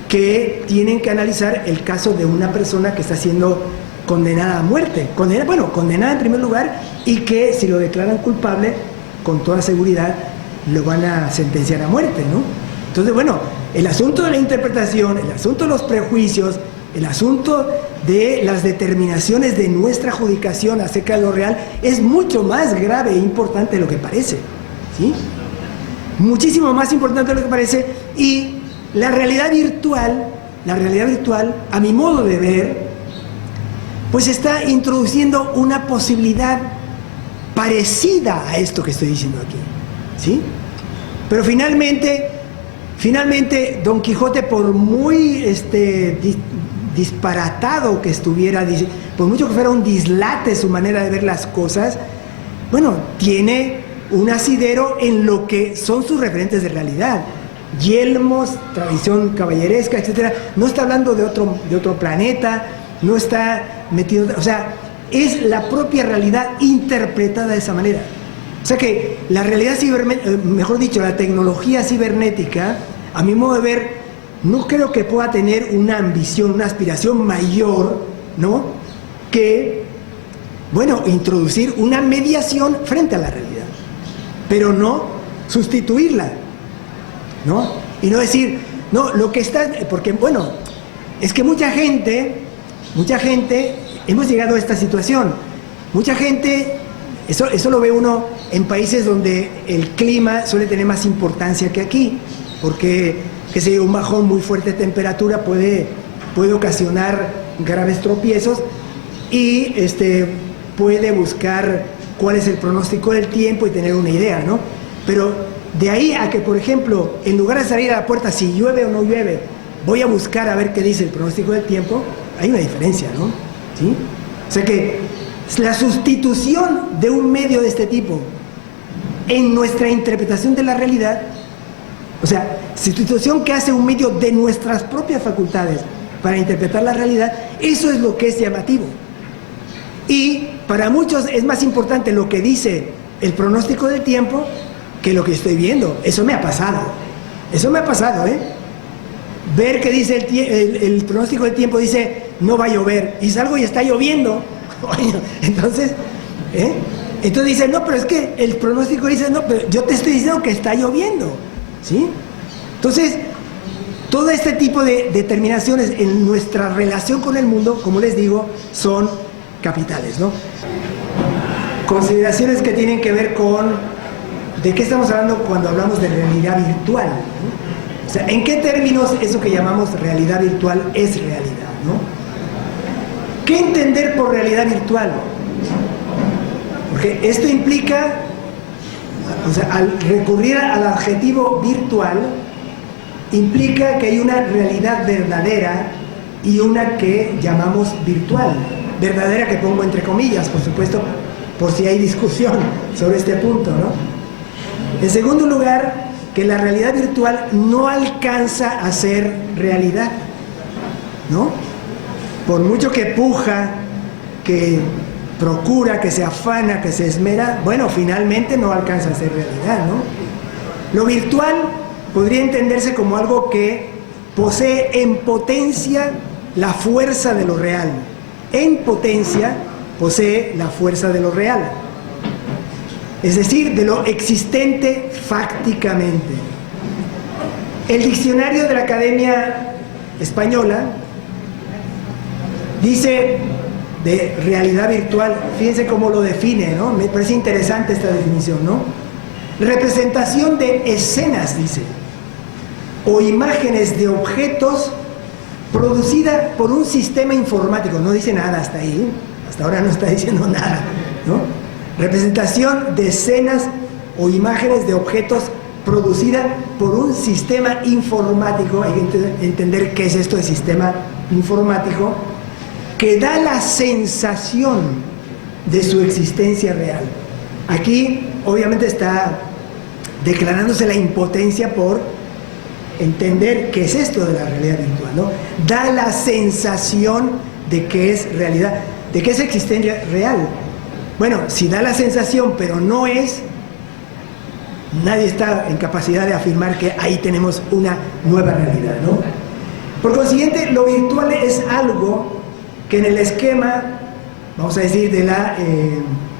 que tienen que analizar el caso de una persona que está siendo condenada a muerte, condenada en primer lugar, y que si lo declaran culpable, con toda seguridad lo van a sentenciar a muerte, ¿no? Entonces, bueno, el asunto de la interpretación, el asunto de los prejuicios, el asunto de las determinaciones de nuestra adjudicación acerca de lo real es mucho más grave e importante de lo que parece, ¿sí? Muchísimo más importante de lo que parece. Y la realidad virtual, a mi modo de ver, pues está introduciendo una posibilidad parecida a esto que estoy diciendo aquí, ¿sí? Pero finalmente Don Quijote, por muy disparatado que estuviera, por mucho que fuera un dislate su manera de ver las cosas, bueno, tiene un asidero en lo que son sus referentes de realidad. Yelmos, tradición caballeresca, etcétera. No está hablando de otro planeta, no está metido, o sea, es la propia realidad interpretada de esa manera. O sea que la realidad cibernética, mejor dicho, la tecnología cibernética, a mi modo de ver, no creo que pueda tener una ambición, una aspiración mayor, ¿no?, que, bueno, introducir una mediación frente a la realidad, pero no sustituirla, ¿no? Y no decir, no, lo que está, porque, bueno, es que mucha gente, hemos llegado a esta situación, mucha gente, eso lo ve uno en países donde el clima suele tener más importancia que aquí, porque, qué sé yo, un bajón muy fuerte de temperatura puede ocasionar graves tropiezos, y puede buscar cuál es el pronóstico del tiempo y tener una idea, ¿no? Pero de ahí a que, por ejemplo, en lugar de salir a la puerta, si llueve o no llueve, voy a buscar a ver qué dice el pronóstico del tiempo, hay una diferencia, ¿no? ¿Sí? O sea que la sustitución de un medio de este tipo en nuestra interpretación de la realidad, o sea, sustitución que hace un medio de nuestras propias facultades para interpretar la realidad, eso es lo que es llamativo. Y para muchos es más importante lo que dice el pronóstico del tiempo que lo que estoy viendo. Eso me ha pasado, ¿eh? Ver que dice el pronóstico del tiempo, dice no va a llover, y salgo y está lloviendo. Entonces dice, no, pero es que el pronóstico dice, no, pero yo te estoy diciendo que está lloviendo, ¿sí? Entonces, todo este tipo de determinaciones en nuestra relación con el mundo, como les digo, son capitales, ¿no? Consideraciones que tienen que ver con de qué estamos hablando cuando hablamos de realidad virtual, ¿no? O sea, ¿en qué términos eso que llamamos realidad virtual es realidad, ¿no? ¿Qué entender por realidad virtual? Porque esto implica, o sea, al recurrir al adjetivo virtual, implica que hay una realidad verdadera y una que llamamos virtual. Verdadera que pongo entre comillas, por supuesto, por si hay discusión sobre este punto, ¿no? En segundo lugar, que la realidad virtual no alcanza a ser realidad, ¿no? Por mucho que puja, que procura, que se afana, que se esmera, bueno, finalmente no alcanza a ser realidad, ¿no? Lo virtual podría entenderse como algo que posee en potencia la fuerza de lo real. En potencia posee la fuerza de lo real. Es decir, de lo existente fácticamente. El diccionario de la Academia Española dice de realidad virtual, fíjense cómo lo define, ¿no? Me parece interesante esta definición, ¿no? Representación de escenas, dice, o imágenes de objetos producida por un sistema informático. No dice nada hasta ahí, hasta ahora no está diciendo nada, ¿no? Representación de escenas o imágenes de objetos producida por un sistema informático. Hay que entender qué es esto de sistema informático, que da la sensación de su existencia real. Aquí obviamente está declarándose la impotencia por entender qué es esto de la realidad virtual, ¿no? Da la sensación de que es realidad, de que es existencia real. Bueno, si da la sensación pero no es, nadie está en capacidad de afirmar que ahí tenemos una nueva realidad, ¿no? Por consiguiente, lo virtual es algo que en el esquema, vamos a decir, de la,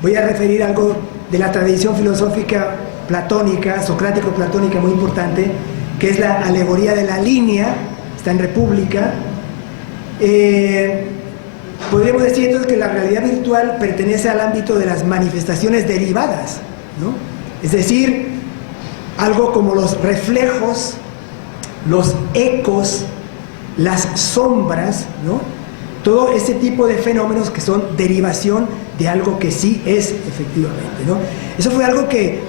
voy a referir algo de la tradición filosófica platónica, socrático-platónica muy importante, que es la alegoría de la línea, está en República. Podríamos decir entonces que la realidad virtual pertenece al ámbito de las manifestaciones derivadas, ¿no? Es decir, algo como los reflejos, los ecos, las sombras, ¿no? Todo ese tipo de fenómenos que son derivación de algo que sí es efectivamente, ¿no? Eso fue algo que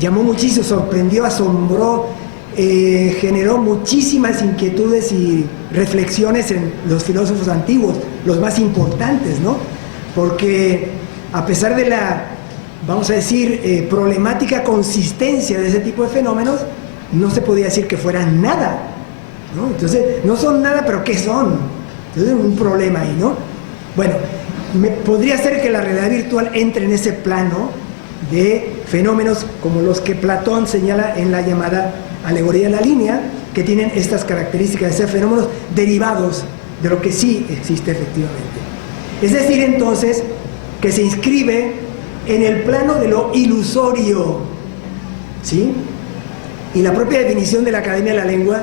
llamó muchísimo, sorprendió, asombró, generó muchísimas inquietudes y reflexiones en los filósofos antiguos, los más importantes, ¿no? Porque a pesar de la, vamos a decir, problemática consistencia de ese tipo de fenómenos, no se podía decir que fueran nada, ¿no? Entonces, no son nada, pero ¿qué son? Entonces, un problema ahí, ¿no? Bueno, podría ser que la realidad virtual entre en ese plano de fenómenos como los que Platón señala en la llamada alegoría de la línea, que tienen estas características de ser fenómenos derivados de lo que sí existe efectivamente. Es decir, entonces, que se inscribe en el plano de lo ilusorio, ¿sí? Y la propia definición de la Academia de la Lengua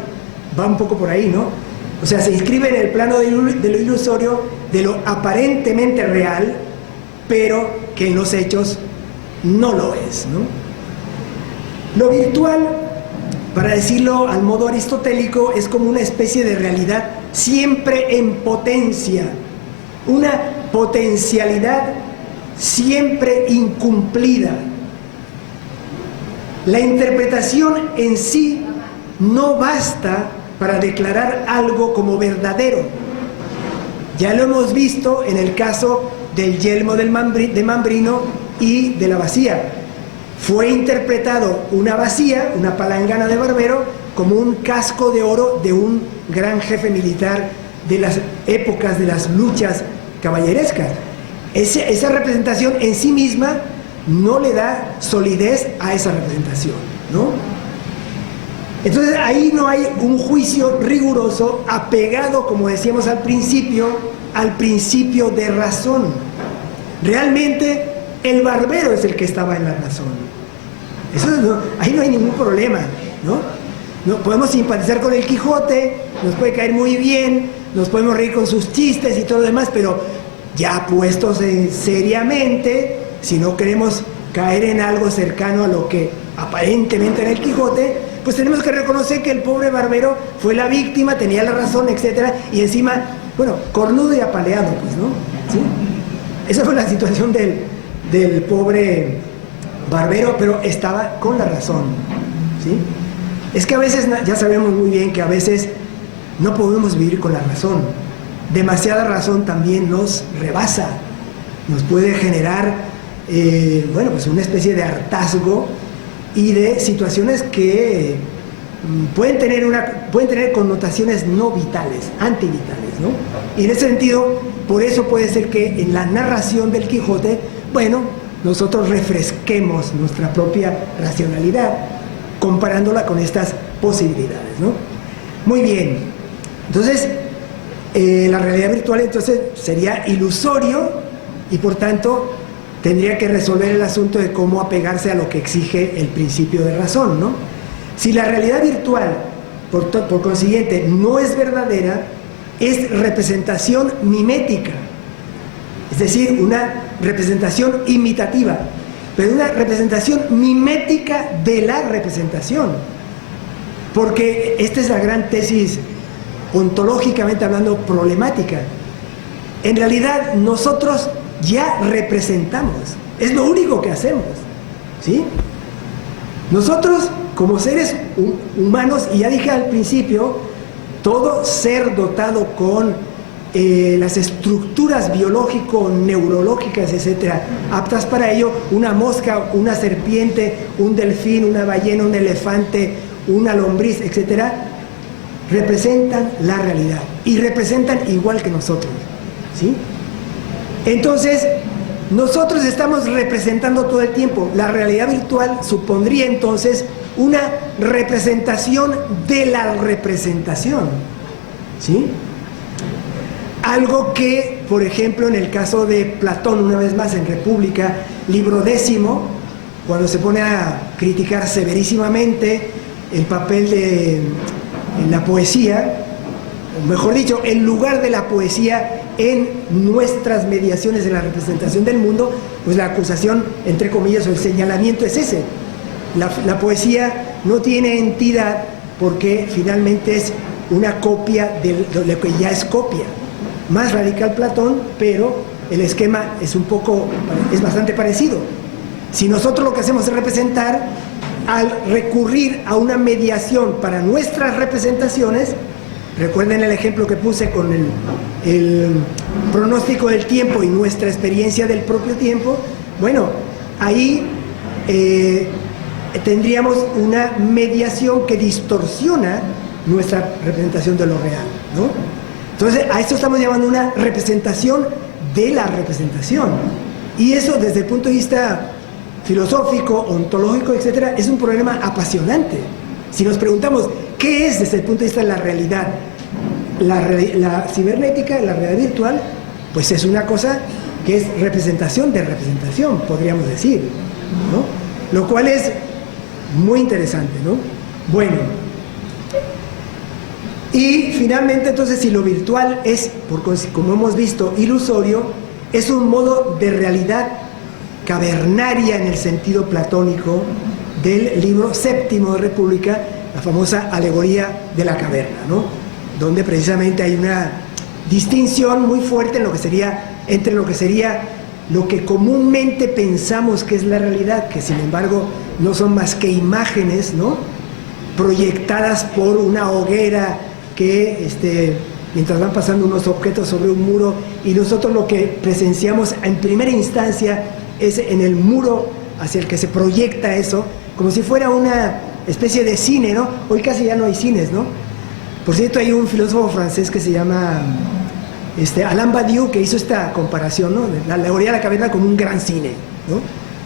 va un poco por ahí, ¿no? O sea, se inscribe en el plano de lo ilusorio, de lo aparentemente real, pero que en los hechos no lo es, ¿no? Lo virtual, para decirlo al modo aristotélico, es como una especie de realidad siempre en potencia, una potencialidad siempre incumplida. La interpretación en sí no basta para declarar algo como verdadero. Ya lo hemos visto en el caso del yelmo de Mambrino y de la bacía. Fue interpretado una bacía, una palangana de barbero, como un casco de oro de un gran jefe militar de las épocas de las luchas caballerescas. Esa representación en sí misma no le da solidez a esa representación, ¿no? Entonces ahí no hay un juicio riguroso apegado, como decíamos al principio de razón. Realmente el barbero es el que estaba en la razón. Eso no, ahí no hay ningún problema, ¿no? No podemos simpatizar con el Quijote, nos puede caer muy bien, nos podemos reír con sus chistes y todo lo demás, pero ya puestos seriamente, si no queremos caer en algo cercano a lo que aparentemente era el Quijote, pues tenemos que reconocer que el pobre barbero fue la víctima, tenía la razón, etcétera, y encima, bueno, cornudo y apaleado, pues, ¿no? ¿sí? Esa fue la situación del pobre barbero, pero estaba con la razón, ¿sí? Es que a veces, ya sabemos muy bien que a veces no podemos vivir con la razón. Demasiada razón también nos rebasa, nos puede generar, bueno, pues una especie de hartazgo y de situaciones que pueden tener connotaciones no vitales, antivitales, ¿no? Y en ese sentido, por eso puede ser que en la narración del Quijote, bueno, nosotros refresquemos nuestra propia racionalidad, comparándola con estas posibilidades, ¿no? Muy bien, entonces, la realidad virtual entonces sería ilusorio y por tanto tendría que resolver el asunto de cómo apegarse a lo que exige el principio de razón, ¿no? Si la realidad virtual, por consiguiente, no es verdadera, es representación mimética, es decir, una representación imitativa, pero una representación mimética de la representación, porque esta es la gran tesis ontológicamente hablando problemática. En realidad nosotros ya representamos, es lo único que hacemos, ¿sí? Nosotros como seres humanos, y ya dije al principio, todo ser dotado con las estructuras biológico-neurológicas, etcétera, aptas para ello, una mosca, una serpiente, un delfín, una ballena, un elefante, una lombriz, etcétera, representan la realidad y representan igual que nosotros, ¿sí? Entonces, nosotros estamos representando todo el tiempo. La realidad virtual supondría entonces una representación de la representación, ¿sí? Algo que, por ejemplo, en el caso de Platón, una vez más en República, libro 10º, cuando se pone a criticar severísimamente el papel de la poesía, o mejor dicho, el lugar de la poesía en nuestras mediaciones de la representación del mundo, pues la acusación, entre comillas, o el señalamiento es ese. La poesía no tiene entidad porque finalmente es una copia de lo que ya es copia. Más radical Platón, pero el esquema es bastante parecido. Si nosotros lo que hacemos es representar, al recurrir a una mediación para nuestras representaciones, recuerden el ejemplo que puse con el pronóstico del tiempo y nuestra experiencia del propio tiempo, bueno, ahí tendríamos una mediación que distorsiona nuestra representación de lo real, ¿no? Entonces, a esto estamos llamando una representación de la representación. Y eso, desde el punto de vista filosófico, ontológico, etcétera, es un problema apasionante. Si nos preguntamos, ¿qué es desde el punto de vista de la realidad? La cibernética, la realidad virtual, pues es una cosa que es representación de representación, podríamos decir, ¿no? Lo cual es muy interesante, ¿no? Bueno, y finalmente entonces, si lo virtual es, como hemos visto, ilusorio, es un modo de realidad cavernaria en el sentido platónico del libro 7º de República, la famosa alegoría de la caverna, ¿no? Donde precisamente hay una distinción muy fuerte en entre lo que sería lo que comúnmente pensamos que es la realidad, que sin embargo no son más que imágenes, ¿no?, proyectadas por una hoguera que mientras van pasando unos objetos sobre un muro, y nosotros lo que presenciamos en primera instancia es en el muro hacia el que se proyecta eso, como si fuera una especie de cine, ¿no? Hoy casi ya no hay cines, ¿no? Por cierto, hay un filósofo francés que se llama Alain Badiou, que hizo esta comparación, ¿no? La alegoría de la caverna como un gran cine, ¿no?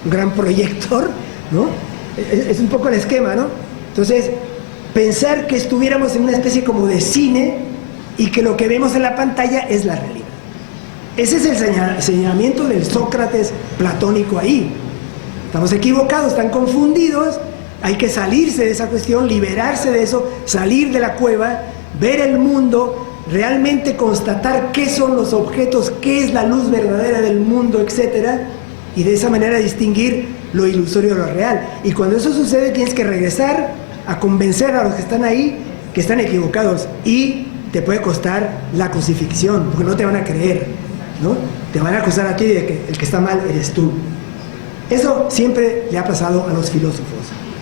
Un gran proyector, ¿no? Es un poco el esquema, ¿no? Entonces, pensar que estuviéramos en una especie como de cine y que lo que vemos en la pantalla es la realidad. Ese es el señalamiento del Sócrates platónico ahí. Estamos equivocados, están confundidos, hay que salirse de esa cuestión, liberarse de eso, salir de la cueva, ver el mundo, realmente constatar qué son los objetos, qué es la luz verdadera del mundo, etcétera, y de esa manera distinguir lo ilusorio de lo real. Y cuando eso sucede, tienes que regresar a convencer a los que están ahí que que están equivocados y te puede costar la crucifixión, porque no te van a creer, ¿no? Te van a acusar a ti de que el que está mal eres tú. Eso siempre le ha pasado a los filósofos,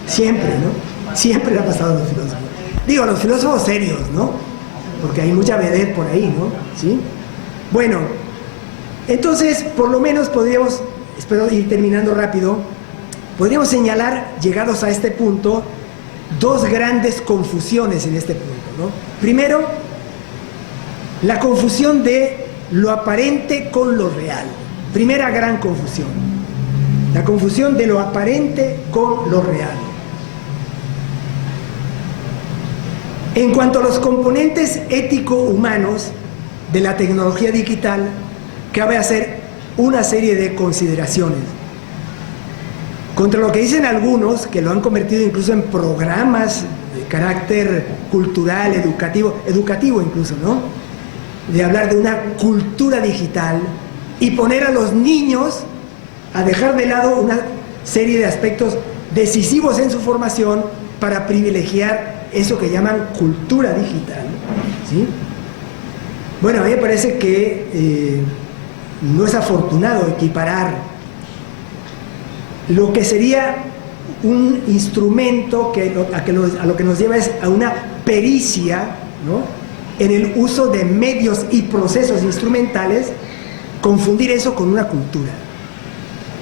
siempre, ¿no? Siempre le ha pasado a los filósofos. Digo, a los filósofos serios, ¿no? Porque hay mucha vedette por ahí, ¿no? ¿Sí? Bueno, entonces, por lo menos podríamos, espero ir terminando rápido, podríamos señalar, llegados a este punto, dos grandes confusiones en este punto, ¿no? Primero, la confusión de lo aparente con lo real. Primera gran confusión. La confusión de lo aparente con lo real. En cuanto a los componentes ético-humanos de la tecnología digital, cabe hacer una serie de consideraciones. Contra lo que dicen algunos, que lo han convertido incluso en programas de carácter cultural, educativo incluso, ¿no? De hablar de una cultura digital y poner a los niños a dejar de lado una serie de aspectos decisivos en su formación para privilegiar eso que llaman cultura digital, ¿sí? Bueno, a mí me parece que no es afortunado equiparar lo que sería un instrumento a lo que nos lleva es a una pericia, ¿no?, en el uso de medios y procesos instrumentales, confundir eso con una cultura.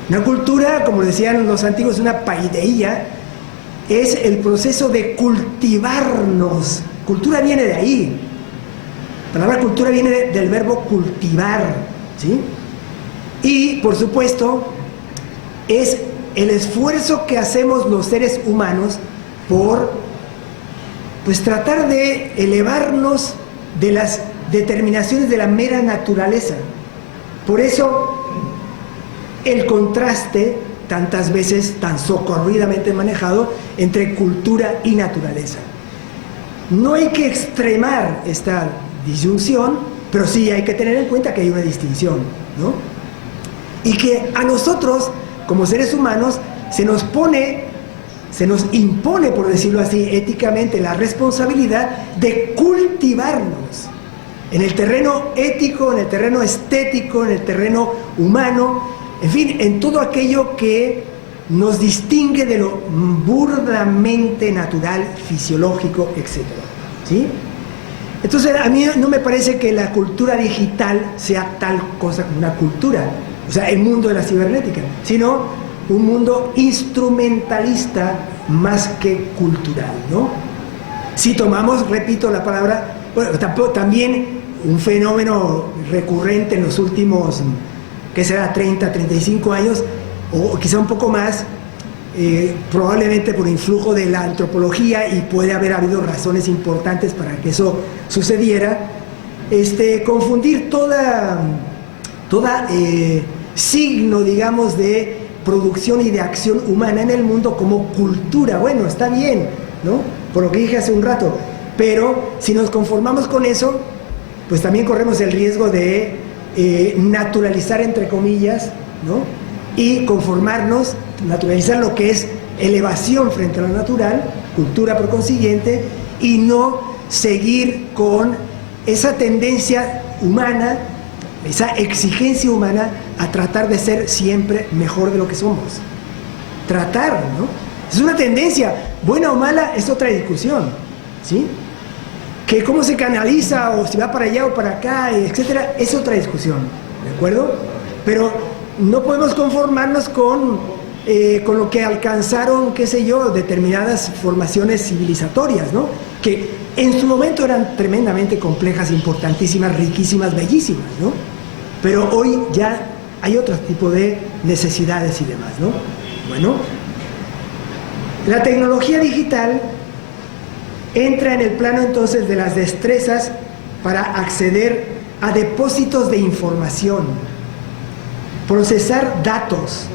Una cultura, como decían los antiguos, una paideía, es el proceso de cultivarnos. Cultura viene de ahí. La palabra cultura viene del verbo cultivar, ¿sí? Y, por supuesto, es el esfuerzo que hacemos los seres humanos por, pues, tratar de elevarnos de las determinaciones de la mera naturaleza. Por eso, el contraste, tantas veces tan socorridamente manejado, entre cultura y naturaleza. No hay que extremar esta disyunción, pero sí hay que tener en cuenta que hay una distinción, ¿no? Y que a nosotros, como seres humanos, se nos impone, por decirlo así, éticamente, la responsabilidad de cultivarnos en el terreno ético, en el terreno estético, en el terreno humano, en fin, en todo aquello que nos distingue de lo burdamente natural, fisiológico, etc. ¿Sí? Entonces, a mí no me parece que la cultura digital sea tal cosa como una cultura, o sea, el mundo de la cibernética, sino un mundo instrumentalista más que cultural, ¿no? Si tomamos, repito la palabra, bueno, también un fenómeno recurrente en los últimos, ¿qué será?, 30, 35 años, o quizá un poco más, probablemente por influjo de la antropología, y puede haber habido razones importantes para que eso sucediera, confundir toda signo, digamos, de producción y de acción humana en el mundo como cultura. Bueno, está bien, ¿no?, por lo que dije hace un rato, pero si nos conformamos con eso, pues también corremos el riesgo de naturalizar, entre comillas, ¿no?, y conformarnos, naturalizar lo que es elevación frente a lo natural, cultura por consiguiente, y no seguir con esa tendencia humana, esa exigencia humana a tratar de ser siempre mejor de lo que somos. Tratar, ¿no? Es una tendencia, buena o mala, es otra discusión, ¿sí? Que cómo se canaliza, o si va para allá o para acá, etcétera, es otra discusión, ¿de acuerdo? Pero no podemos conformarnos con lo que alcanzaron, qué sé yo, determinadas formaciones civilizatorias, ¿no?, que en su momento eran tremendamente complejas, importantísimas, riquísimas, bellísimas, ¿no? Pero hoy ya hay otro tipo de necesidades y demás, ¿no? Bueno, la tecnología digital entra en el plano entonces de las destrezas para acceder a depósitos de información, procesar datos,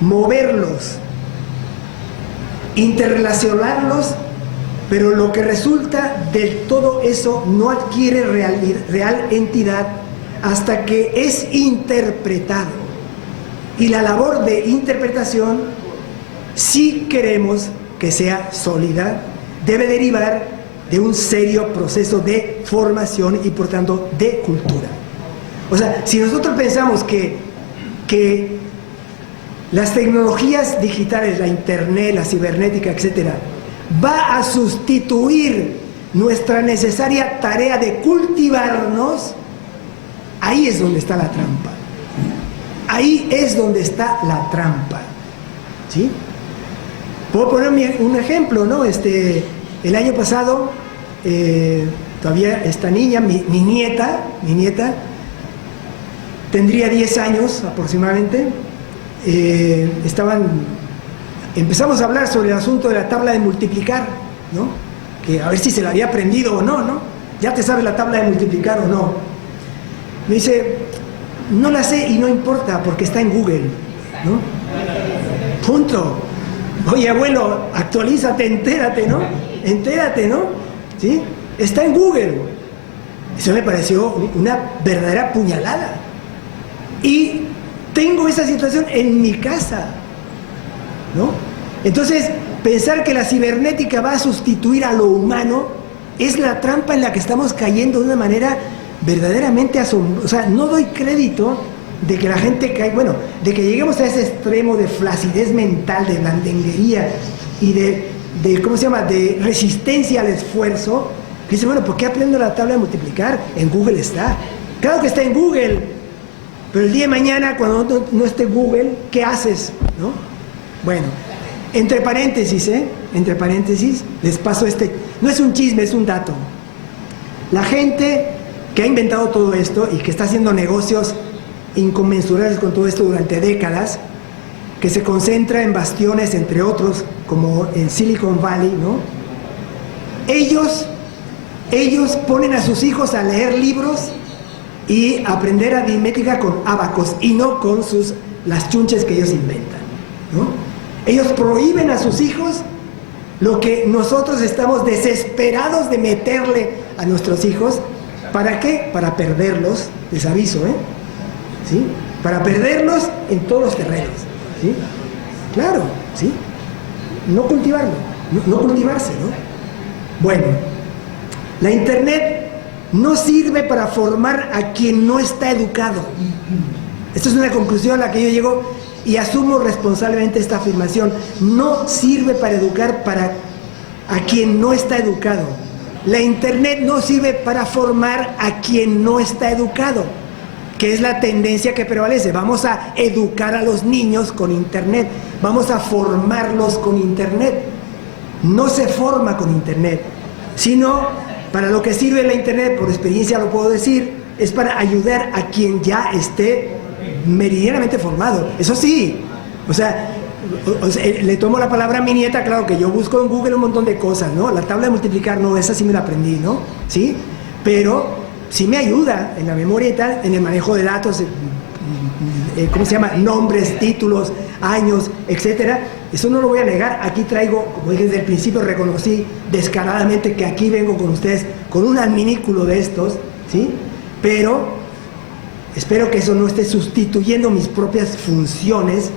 moverlos, interrelacionarlos, pero lo que resulta de todo eso no adquiere real entidad hasta que es interpretado. Y la labor de interpretación, si queremos que sea sólida, debe derivar de un serio proceso de formación y, por tanto, de cultura. O sea, si nosotros pensamos que las tecnologías digitales, la internet, la cibernética, etcétera, va a sustituir nuestra necesaria tarea de cultivarnos, ahí es donde está la trampa. Ahí es donde está la trampa. ¿Sí? Puedo poner un ejemplo, ¿no? El año pasado, todavía esta niña, mi nieta, tendría 10 años aproximadamente, empezamos a hablar sobre el asunto de la tabla de multiplicar, ¿no? Que a ver si se la había aprendido o no, ¿no? Ya te sabes la tabla de multiplicar o no. Me dice, no la sé y no importa porque está en Google, ¿no? Punto. Oye, abuelo, actualízate, entérate, ¿no? Entérate, ¿no? ¿Sí? Está en Google. Eso me pareció una verdadera puñalada. Y tengo esa situación en mi casa, ¿no? Entonces, pensar que la cibernética va a sustituir a lo humano es la trampa en la que estamos cayendo de una manera verdaderamente asombrosa. O sea, no doy crédito de que la gente caiga, bueno, de que lleguemos a ese extremo de flacidez mental, de blandenguería y de ¿cómo se llama?, de resistencia al esfuerzo. Que dice, bueno, ¿por qué aprendo la tabla de multiplicar? En Google está. Claro que está en Google, pero el día de mañana, cuando no esté Google, ¿qué haces? ¿No? Bueno, entre paréntesis, les paso no es un chisme, es un dato. La gente que ha inventado todo esto y que está haciendo negocios inconmensurables con todo esto durante décadas, que se concentra en bastiones, entre otros, como en Silicon Valley, ¿no? Ellos ponen a sus hijos a leer libros y aprender aritmética con abacos y no con las chunches que ellos inventan, ¿no? Ellos prohíben a sus hijos lo que nosotros estamos desesperados de meterle a nuestros hijos. ¿Para qué? Para perderlos, les aviso, ¿sí? Para perderlos en todos los terrenos, ¿sí? Claro, ¿sí? No cultivarlo, no cultivarse, ¿no? Bueno, la internet no sirve para formar a quien no está educado. Esta es una conclusión a la que yo llego y asumo responsablemente esta afirmación. No sirve para educar a quien no está educado. La internet no sirve para formar a quien no está educado, que es la tendencia que prevalece. Vamos a educar a los niños con internet, vamos a formarlos con internet. No se forma con internet, sino para lo que sirve la internet, por experiencia lo puedo decir, es para ayudar a quien ya esté meridianamente formado. Eso sí, o sea, le tomo la palabra a mi nieta. Claro que yo busco en Google un montón de cosas, ¿no? La tabla de multiplicar, no, esa sí me la aprendí, ¿no? ¿Sí? Pero sí me ayuda en la memoria y tal, en el manejo de datos, ¿cómo se llama? Nombres, títulos, años, etcétera. Eso no lo voy a negar. Aquí traigo, como dije desde el principio, reconocí descaradamente que aquí vengo con ustedes con un adminículo de estos, ¿sí? Pero espero que eso no esté sustituyendo mis propias funciones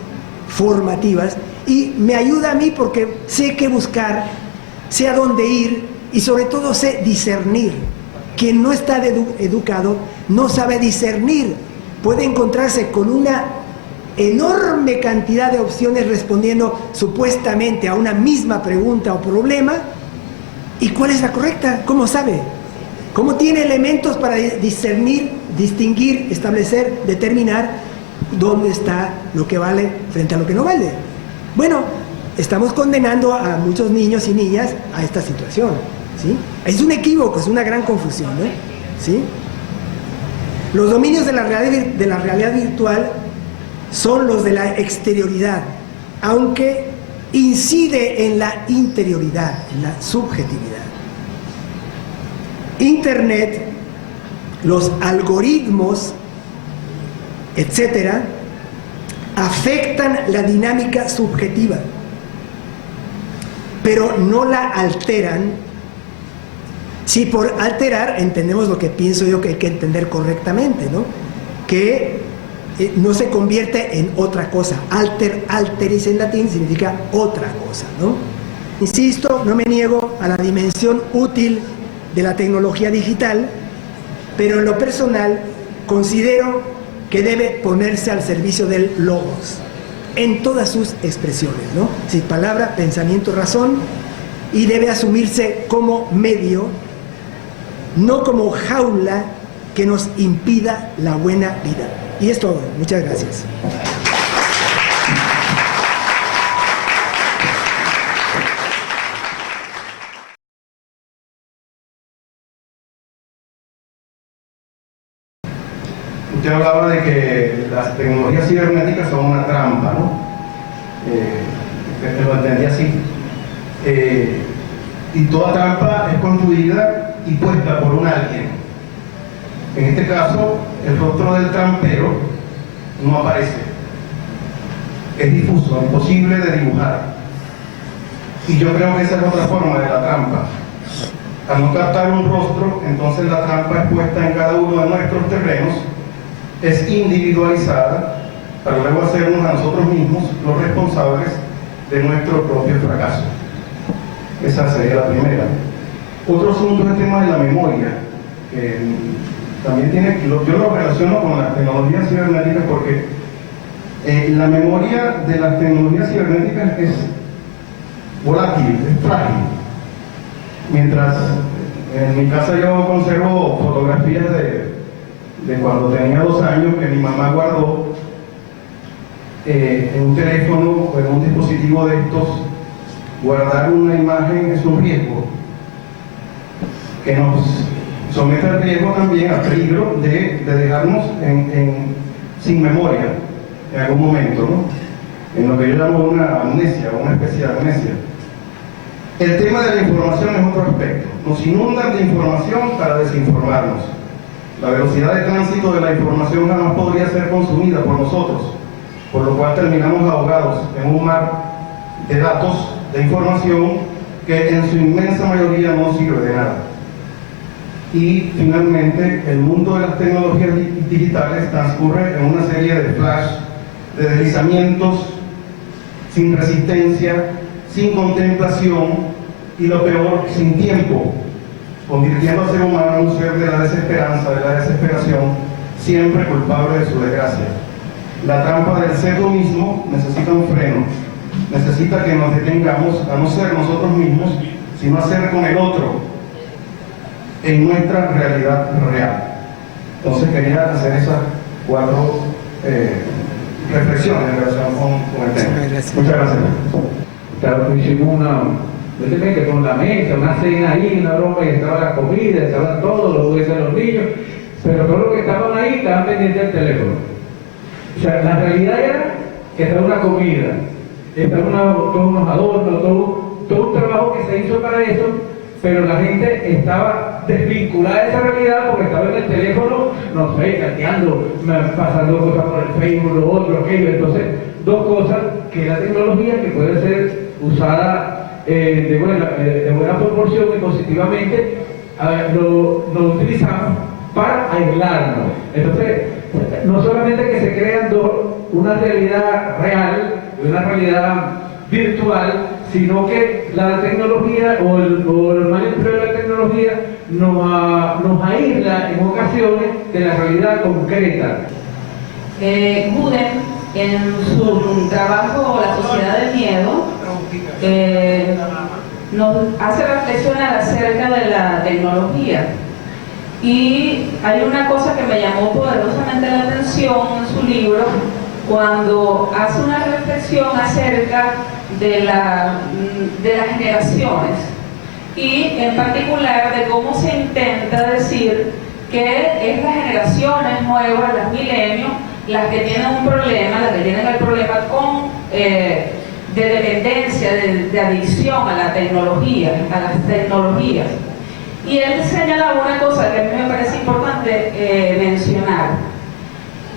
formativas y me ayuda a mí porque sé qué buscar, sé a dónde ir y sobre todo sé discernir. Quien no está educado no sabe discernir, puede encontrarse con una enorme cantidad de opciones respondiendo supuestamente a una misma pregunta o problema. ¿Y cuál es la correcta? ¿Cómo sabe? ¿Cómo tiene elementos para discernir, distinguir, establecer, determinar dónde está lo que vale frente a lo que no vale? Bueno, estamos condenando a muchos niños y niñas a esta situación, ¿sí? Es un equívoco, es una gran confusión, ¿no? ¿Sí? Los dominios de la realidad virtual son los de la exterioridad, aunque incide en la interioridad, en la subjetividad. Internet, los algoritmos, etcétera, afectan la dinámica subjetiva, pero no la alteran. Si por alterar entendemos lo que pienso yo que hay que entender correctamente, ¿no? Que no se convierte en otra cosa. Alteris en latín significa otra cosa, ¿no? Insisto, no me niego a la dimensión útil de la tecnología digital, pero en lo personal considero que debe ponerse al servicio del logos en todas sus expresiones, ¿no? Sí, palabra, pensamiento, razón, y debe asumirse como medio, no como jaula que nos impida la buena vida. Y es todo. Muchas gracias. Usted hablaba de que las tecnologías cibernéticas son una trampa, ¿no? Lo entendí así. Y toda trampa es construida y puesta por un alguien. En este caso, el rostro del trampero no aparece. Es difuso, imposible de dibujar. Y yo creo que esa es otra forma de la trampa. Al no captar un rostro, entonces la trampa es puesta en cada uno de nuestros terrenos, es individualizada para luego hacernos a nosotros mismos los responsables de nuestro propio fracaso. Esa sería la primera. Otro asunto es el tema de la memoria, que también tiene, yo lo relaciono con las tecnologías cibernéticas porque la memoria de las tecnologías cibernéticas es volátil, es frágil. Mientras en mi casa yo conservo fotografías de cuando tenía 2 años que mi mamá guardó en un teléfono o en un dispositivo de estos, guardar una imagen es un riesgo que nos somete al riesgo también, al peligro de dejarnos sin memoria en algún momento, ¿no? En lo que yo llamo una amnesia, una especie de amnesia. El tema de la información es otro aspecto. Nos inundan de información para desinformarnos. La velocidad de tránsito de la información jamás podría ser consumida por nosotros, por lo cual terminamos ahogados en un mar de datos, de información que en su inmensa mayoría no sirve de nada. Y finalmente, el mundo de las tecnologías digitales transcurre en una serie de flash, de deslizamientos, sin resistencia, sin contemplación y lo peor, sin tiempo, convirtiendo al ser humano en un ser de la desesperanza, de la desesperación, siempre culpable de su desgracia. La trampa del ser lo mismo necesita un freno, necesita que nos detengamos a no ser nosotros mismos, sino a ser con el otro, en nuestra realidad real. Entonces quería hacer esas 4 reflexiones en relación con el tema. Muchas gracias. Claro, hicimos que con la mesa, una cena ahí, una broma, y estaba la comida, estaban todos los juguetes de los niños, pero todos los que estaban ahí estaban pendientes del teléfono. O sea, la realidad era que estaba una comida, estaban todos unos adornos, todo un trabajo que se hizo para eso, pero la gente estaba desvinculada de esa realidad porque estaba en el teléfono, no sé, chateando, pasando cosas por el Facebook, lo otro, aquello. Entonces, 2 cosas, que la tecnología que puede ser usada de buena proporción y positivamente, lo utilizamos para aislarnos. Entonces, no solamente que se crean una realidad real y una realidad virtual, sino que la tecnología o el mal empleo de la tecnología nos aísla en ocasiones de la realidad concreta. Gooden, en su trabajo La Sociedad del Miedo, nos hace reflexionar acerca de la tecnología. Y hay una cosa que me llamó poderosamente la atención en su libro, cuando hace una reflexión acerca de las generaciones y en particular de cómo se intenta decir que es las generaciones nuevas, las milenios, las que tienen un problema, las que tienen el problema de dependencia, de adicción a la tecnología, a las tecnologías. Y él señala una cosa que a mí me parece importante mencionar,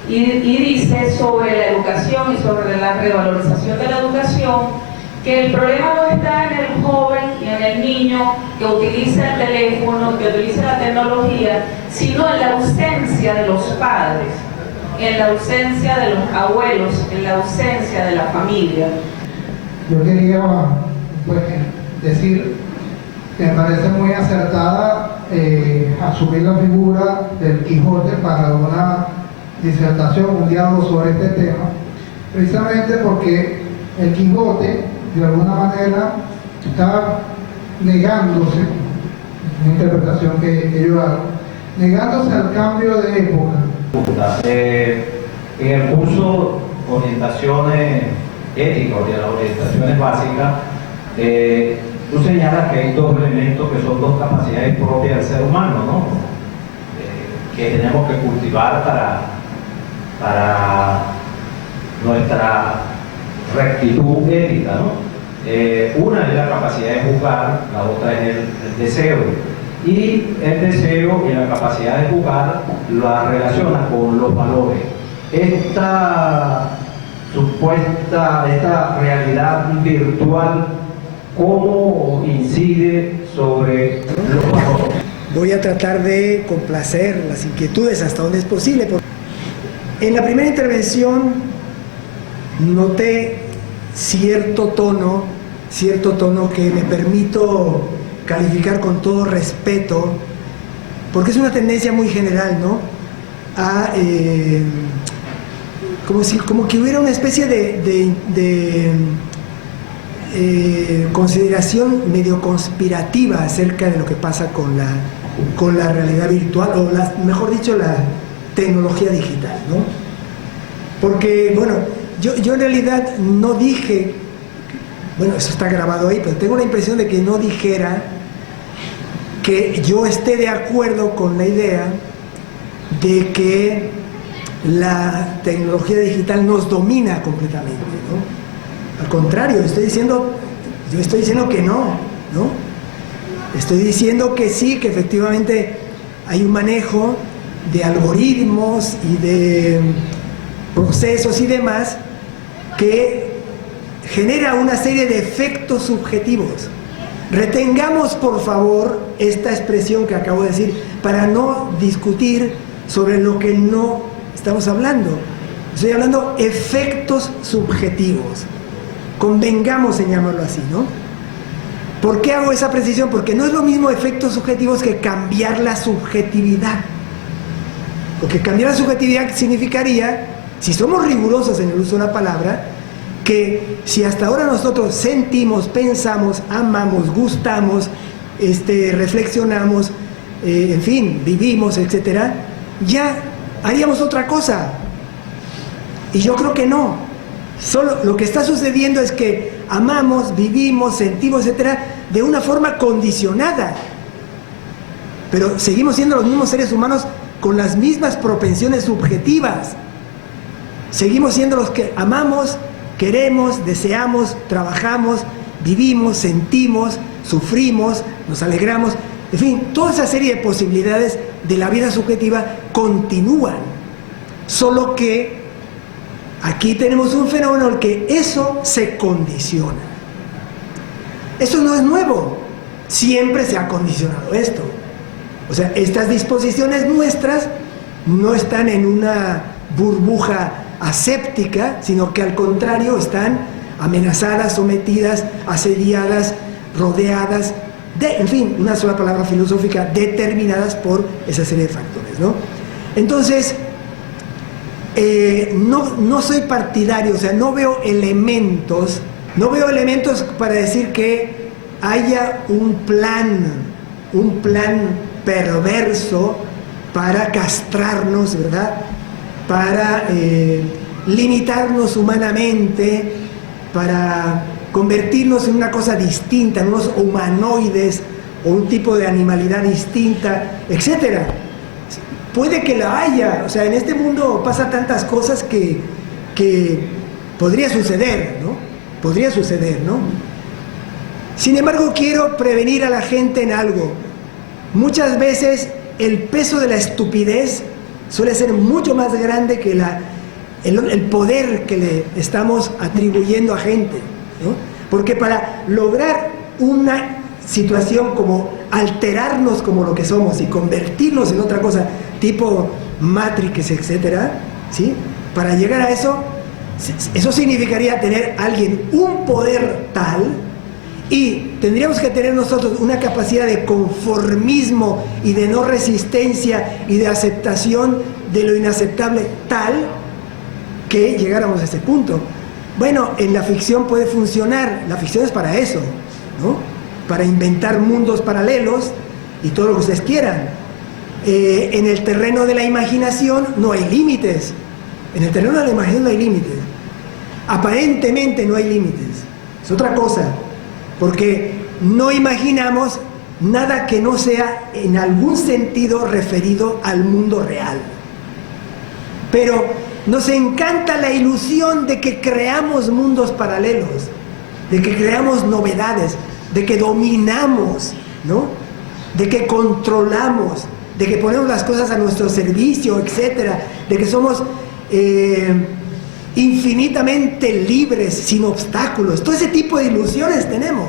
y dice sobre la educación y sobre la revalorización de la educación, que el problema no está en el joven y en el niño que utiliza el teléfono, que utiliza la tecnología, sino en la ausencia de los padres, en la ausencia de los abuelos, en la ausencia de la familia. Yo quería decir que me parece muy acertada asumir la figura del Quijote para una disertación, un diálogo sobre este tema, precisamente porque el Quijote, de alguna manera, está negándose, una interpretación que yo hago, negándose al cambio de época. En el curso Orientaciones Éticas, de las orientaciones básicas, tú señalas que hay dos elementos que son dos capacidades propias del ser humano, ¿no? Que tenemos que cultivar para nuestra rectitud ética, ¿no? Una es la capacidad de juzgar, la otra es el deseo. Y el deseo y la capacidad de juzgar la relaciona con los valores. Esta realidad virtual, ¿cómo incide sobre los valores? Voy a tratar de complacer las inquietudes hasta donde es posible. En la primera intervención noté cierto tono que me permito calificar con todo respeto, porque es una tendencia muy general, ¿no? A como que hubiera una especie de consideración medio conspirativa acerca de lo que pasa con la realidad virtual, o mejor dicho, la tecnología digital, ¿no? Porque, bueno, yo en realidad no dije, bueno, eso está grabado ahí, pero tengo la impresión de que no dijera que yo esté de acuerdo con la idea de que la tecnología digital nos domina completamente, ¿no? Al contrario, yo estoy diciendo que no. Estoy diciendo que sí, que efectivamente hay un manejo de algoritmos y de procesos y demás que genera una serie de efectos subjetivos. Retengamos, por favor, esta expresión que acabo de decir para no discutir sobre lo que no estamos hablando. Estoy hablando efectos subjetivos. Convengamos en llamarlo así, ¿no? ¿Por qué hago esa precisión? Porque no es lo mismo efectos subjetivos que cambiar la subjetividad. Porque cambiar la subjetividad significaría, si somos rigurosos en el uso de la palabra, que si hasta ahora nosotros sentimos, pensamos, amamos, gustamos, reflexionamos, en fin, vivimos, etcétera, ya haríamos otra cosa. Y yo creo que no. Solo lo que está sucediendo es que amamos, vivimos, sentimos, etcétera, de una forma condicionada. Pero seguimos siendo los mismos seres humanos con las mismas propensiones subjetivas. Seguimos siendo los que amamos, queremos, deseamos, trabajamos, vivimos, sentimos, sufrimos, nos alegramos. En fin, toda esa serie de posibilidades de la vida subjetiva continúan. Solo que aquí tenemos un fenómeno en el que eso se condiciona. Eso no es nuevo. Siempre se ha condicionado esto. O sea, estas disposiciones nuestras no están en una burbuja aséptica, sino que al contrario están amenazadas, sometidas, asediadas, rodeadas, en fin, una sola palabra filosófica, determinadas por esa serie de factores, ¿no? Entonces, no soy partidario, o sea, no veo elementos para decir que haya un plan perverso para castrarnos, ¿verdad? Para limitarnos humanamente, para convertirnos en una cosa distinta, en unos humanoides o un tipo de animalidad distinta, etcétera. Puede que la haya, o sea, en este mundo pasa tantas cosas que podría suceder, ¿no? Podría suceder, ¿no? Sin embargo, quiero prevenir a la gente en algo. Muchas veces el peso de la estupidez suele ser mucho más grande que el poder que le estamos atribuyendo a gente, ¿no? Porque para lograr una situación como alterarnos como lo que somos y convertirnos en otra cosa tipo Matrix, etcétera, ¿sí? Para llegar a eso significaría tener alguien un poder tal Y tendríamos que tener nosotros una capacidad de conformismo y de no resistencia y de aceptación de lo inaceptable tal que llegáramos a ese punto. Bueno, en la ficción puede funcionar, la ficción es para eso, ¿no? Para inventar mundos paralelos y todo lo que ustedes quieran. En el terreno de la imaginación no hay límites. En el terreno de la imaginación no hay límites. Aparentemente no hay límites. Es otra cosa. Porque no imaginamos nada que no sea en algún sentido referido al mundo real. Pero nos encanta la ilusión de que creamos mundos paralelos, de que creamos novedades, de que dominamos, ¿no? De que controlamos, de que ponemos las cosas a nuestro servicio, etcétera, de que somos infinitamente libres, sin obstáculos. Todo ese tipo de ilusiones tenemos.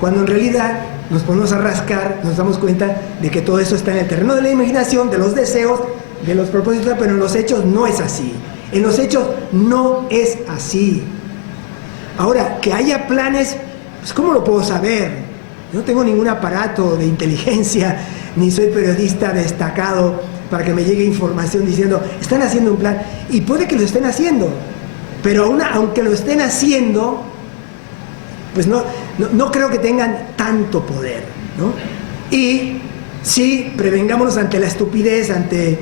Cuando en realidad nos ponemos a rascar, nos damos cuenta de que todo eso está en el terreno de la imaginación, de los deseos, de los propósitos, pero en los hechos no es así. En los hechos no es así. Ahora, que haya planes, pues ¿cómo lo puedo saber? Yo no tengo ningún aparato de inteligencia, ni soy periodista destacado para que me llegue información diciendo, están haciendo un plan, y puede que lo estén haciendo, pero aunque lo estén haciendo, pues no creo que tengan tanto poder, ¿no? Y sí, prevengámonos ante la estupidez, ante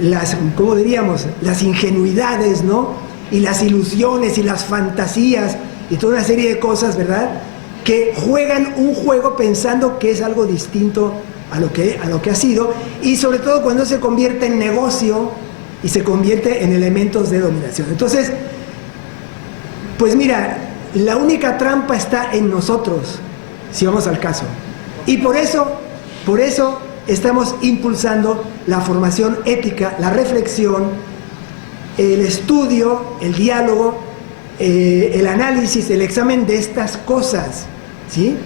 las, ¿cómo diríamos?, las ingenuidades, ¿no? Y las ilusiones y las fantasías y toda una serie de cosas, ¿verdad?, que juegan un juego pensando que es algo distinto a lo que ha sido, y sobre todo cuando se convierte en negocio y se convierte en elementos de dominación. Entonces, pues mira, la única trampa está en nosotros, si vamos al caso. Y por eso estamos impulsando la formación ética, la reflexión, el estudio, el diálogo, el análisis, el examen de estas cosas, ¿sí?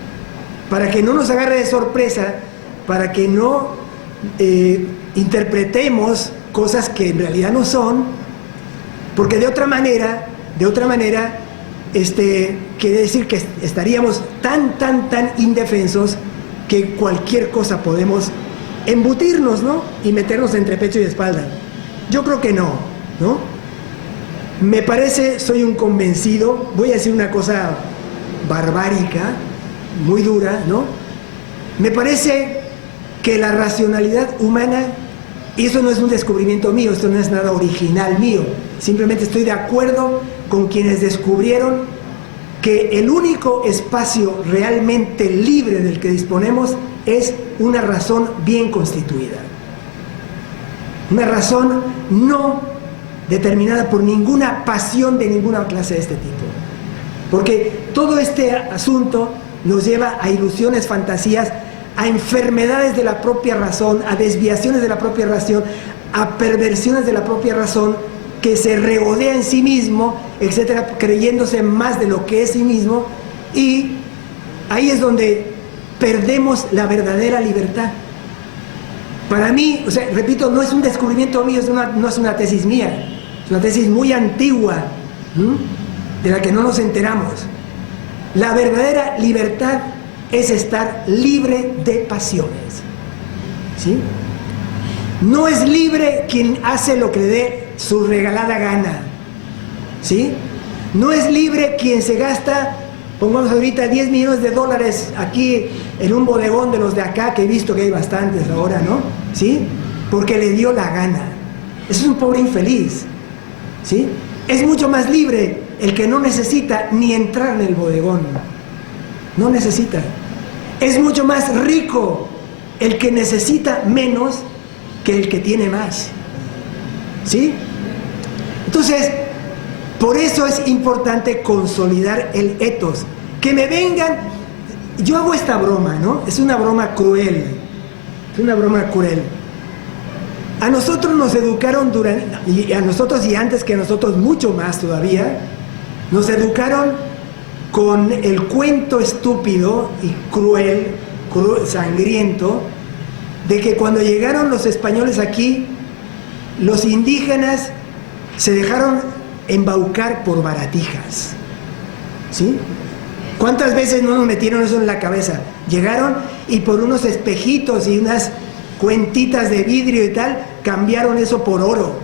Para que no nos agarre de sorpresa, para que no interpretemos cosas que en realidad no son, porque de otra manera quiere decir que estaríamos tan indefensos que cualquier cosa podemos embutirnos, ¿no? Y meternos entre pecho y espalda. Yo creo que no, ¿no? Me parece, soy un convencido, voy a decir una cosa barbárica, muy dura, ¿no? Me parece que la racionalidad humana, y eso no es un descubrimiento mío, esto no es nada original mío, simplemente estoy de acuerdo con quienes descubrieron que el único espacio realmente libre del que disponemos es una razón bien constituida. Una razón no determinada por ninguna pasión de ninguna clase de este tipo. Porque todo este asunto nos lleva a ilusiones, fantasías, a enfermedades de la propia razón, a desviaciones de la propia razón, a perversiones de la propia razón, que se regodea en sí mismo, etcétera, creyéndose más de lo que es sí mismo, y ahí es donde perdemos la verdadera libertad. Para mí, o sea, repito, no es un descubrimiento mío, no es una tesis mía, es una tesis muy antigua, de la que no nos enteramos. La verdadera libertad es estar libre de pasiones, ¿sí? No es libre quien hace lo que le dé su regalada gana, ¿sí? No es libre quien se gasta, pongamos ahorita $10 millones aquí en un bodegón de los de acá, que he visto que hay bastantes ahora, ¿no? ¿Sí? Porque le dio la gana. Eso es un pobre infeliz, ¿sí? Es mucho más libre el que no necesita ni entrar en el bodegón. No necesita. Es mucho más rico el que necesita menos que el que tiene más, ¿sí? Entonces, por eso es importante consolidar el ethos. Que me vengan, yo hago esta broma, ¿no? Es una broma cruel, es una broma cruel. A nosotros nos educaron y a nosotros y antes que a nosotros mucho más todavía, nos educaron con el cuento estúpido y cruel, sangriento, de que cuando llegaron los españoles aquí, los indígenas se dejaron embaucar por baratijas, ¿sí? ¿Cuántas veces no nos metieron eso en la cabeza? Llegaron y por unos espejitos y unas cuentitas de vidrio y tal, cambiaron eso por oro,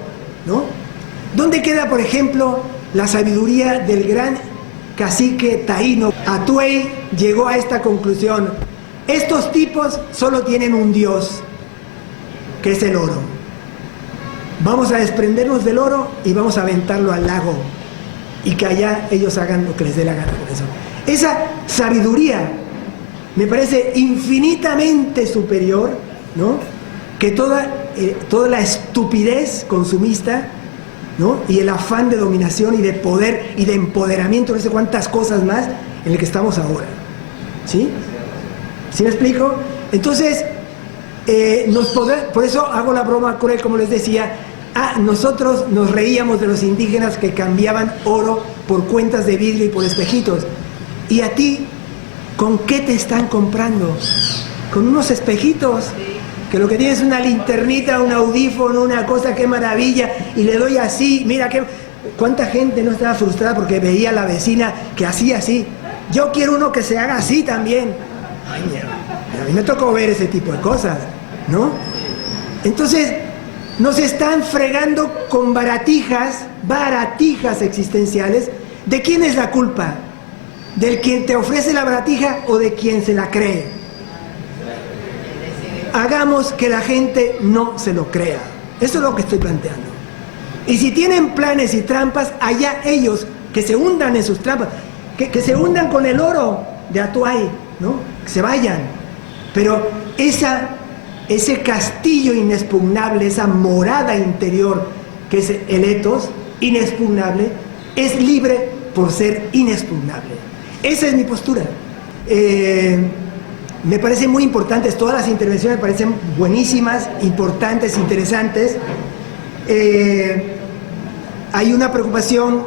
¿no? ¿Dónde queda, por ejemplo, la sabiduría del gran cacique taíno? Atuey llegó a esta conclusión: estos tipos solo tienen un dios, que es el oro. Vamos a desprendernos del oro y vamos a aventarlo al lago, y que allá ellos hagan lo que les dé la gana con eso. Esa sabiduría me parece infinitamente superior, ¿no?, que toda la estupidez consumista, ¿no?, y el afán de dominación y de poder y de empoderamiento, no sé cuántas cosas más en el que estamos ahora. ¿Sí? ¿Sí me explico? Entonces, por eso hago la broma cruel, como les decía. Nosotros nos reíamos de los indígenas que cambiaban oro por cuentas de vidrio y por espejitos. ¿Y a ti, con qué te están comprando? Con unos espejitos, que lo que tienes es una linternita, un audífono, una cosa, qué maravilla, y le doy así, mira cuánta gente no estaba frustrada porque veía a la vecina que hacía así. Yo quiero uno que se haga así también. Ay, mierda, a mí me tocó ver ese tipo de cosas, ¿no? Entonces, nos están fregando con baratijas existenciales. ¿De quién es la culpa? ¿Del quien te ofrece la baratija o de quien se la cree? Hagamos que la gente no se lo crea. Eso es lo que estoy planteando. Y si tienen planes y trampas, allá ellos, que se hundan en sus trampas, que se hundan con el oro de Atuay, ¿no? Que se vayan. Pero ese castillo inexpugnable, esa morada interior que es el ethos, inexpugnable, es libre por ser inexpugnable. Esa es mi postura. Me parecen muy importantes, todas las intervenciones me parecen buenísimas, importantes, interesantes. Hay una preocupación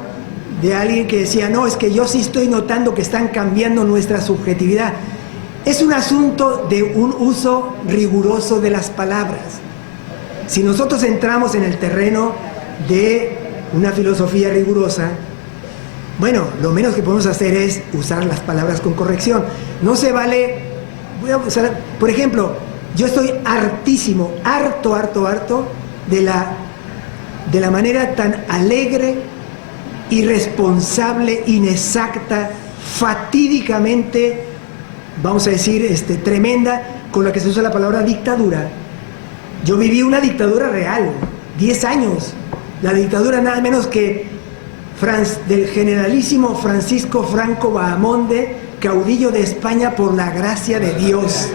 de alguien que decía, no, es que yo sí estoy notando que están cambiando nuestra subjetividad. Es un asunto de un uso riguroso de las palabras. Si nosotros entramos en el terreno de una filosofía rigurosa, bueno, lo menos que podemos hacer es usar las palabras con corrección. No se vale, voy a usar, por ejemplo, yo estoy hartísimo, harto de la manera tan alegre, irresponsable, inexacta, fatídicamente, vamos a decir, tremenda, con la que se usa la palabra dictadura. Yo viví una dictadura real, 10 años. La dictadura nada menos que del generalísimo Francisco Franco Bahamonde, caudillo de España por la gracia de Dios,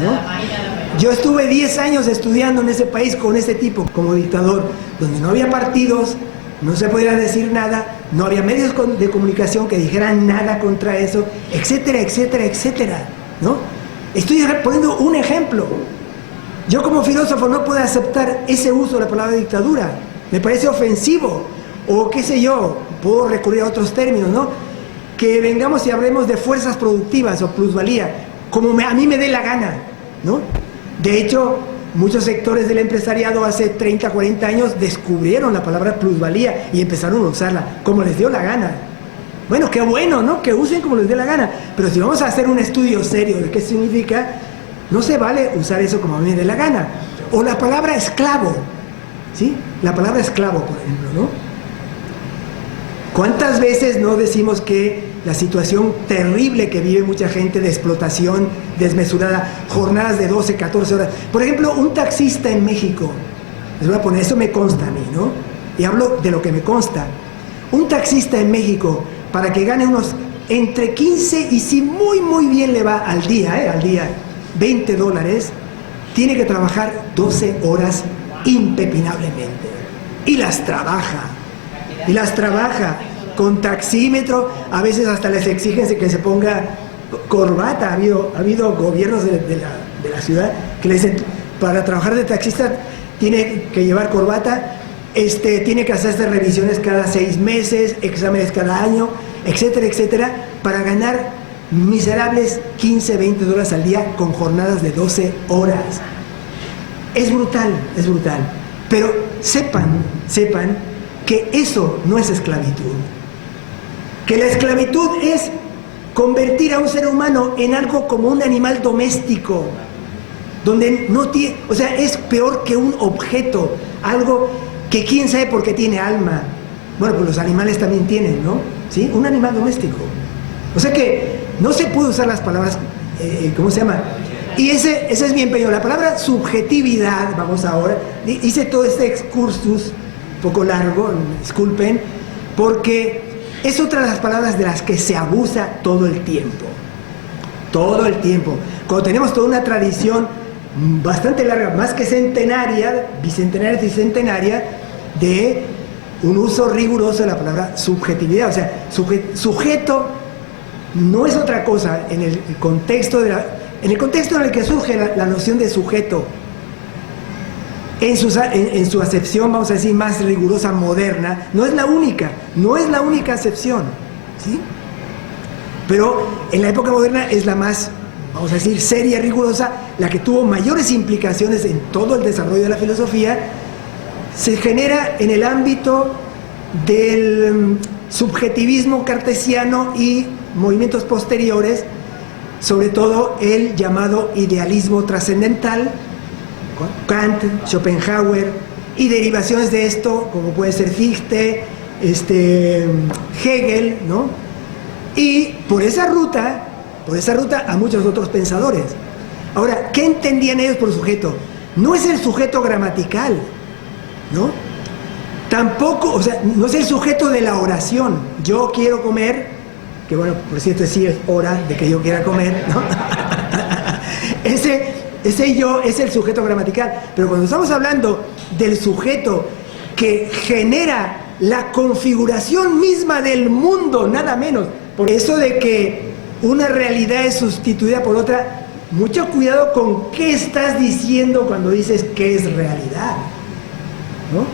¿no? Yo estuve 10 años estudiando en ese país con ese tipo como dictador, donde no había partidos, no se podía decir nada, no había medios de comunicación que dijeran nada contra eso, etcétera, etcétera, etcétera, ¿no? Estoy poniendo un ejemplo. Yo como filósofo no puedo aceptar ese uso de la palabra dictadura. Me parece ofensivo. O qué sé yo, puedo recurrir a otros términos, ¿no? Que vengamos y hablemos de fuerzas productivas o plusvalía, como a mí me dé la gana, ¿no? De hecho, muchos sectores del empresariado hace 30, 40 años descubrieron la palabra plusvalía y empezaron a usarla como les dio la gana. Bueno, qué bueno, ¿no? Que usen como les dé la gana. Pero si vamos a hacer un estudio serio de qué significa, no se vale usar eso como a mí me dé la gana. O la palabra esclavo, ¿sí? La palabra esclavo, por ejemplo, ¿no? ¿Cuántas veces no decimos que la situación terrible que vive mucha gente de explotación desmesurada, jornadas de 12, 14 horas? Por ejemplo, un taxista en México, les voy a poner, eso me consta a mí, ¿no? Y hablo de lo que me consta. Un taxista en México, para que gane unos entre 15 y si muy bien le va al día, $20, tiene que trabajar 12 horas impepinablemente. Y las trabaja con taxímetro, a veces hasta les exigen que se ponga corbata. Ha habido gobiernos de la ciudad que le dicen, para trabajar de taxista tiene que llevar corbata, tiene que hacerse revisiones cada 6 meses, exámenes cada año, etcétera, etcétera, para ganar miserables 15, $20 al día con jornadas de 12 horas. Es brutal, pero sepan que eso no es esclavitud. Que la esclavitud es convertir a un ser humano en algo como un animal doméstico, donde no tiene, o sea, es peor que un objeto, algo que quién sabe por qué tiene alma. Bueno, pues los animales también tienen, ¿no? ¿Sí? Un animal doméstico. O sea que no se puede usar las palabras, ¿cómo se llama? Y ese es mi empeño. La palabra subjetividad, vamos ahora, hice todo este excursus, un poco largo, disculpen, porque es otra de las palabras de las que se abusa todo el tiempo. Todo el tiempo. Cuando tenemos toda una tradición bastante larga, más que centenaria, bicentenaria, tricentenaria, de un uso riguroso de la palabra subjetividad. O sea, sujeto no es otra cosa en el contexto en el contexto en el que surge la noción de sujeto, en su acepción, vamos a decir, más rigurosa, moderna, no es la única acepción, ¿sí? Pero en la época moderna es la más, vamos a decir, seria, rigurosa, la que tuvo mayores implicaciones en todo el desarrollo de la filosofía. Se genera en el ámbito del subjetivismo cartesiano y movimientos posteriores, sobre todo el llamado idealismo trascendental, Kant, Schopenhauer, y derivaciones de esto, como puede ser Fichte, Hegel, ¿no? Y por esa ruta a muchos otros pensadores. Ahora, ¿qué entendían ellos por sujeto? No es el sujeto gramatical, ¿no? Tampoco, o sea, no es el sujeto de la oración. Yo quiero comer, que bueno, por cierto, sí es hora de que yo quiera comer, ¿no? Ese yo es el sujeto gramatical. Pero cuando estamos hablando del sujeto que genera la configuración misma del mundo, nada menos, por eso de que una realidad es sustituida por otra, mucho cuidado con qué estás diciendo cuando dices que es realidad, ¿no?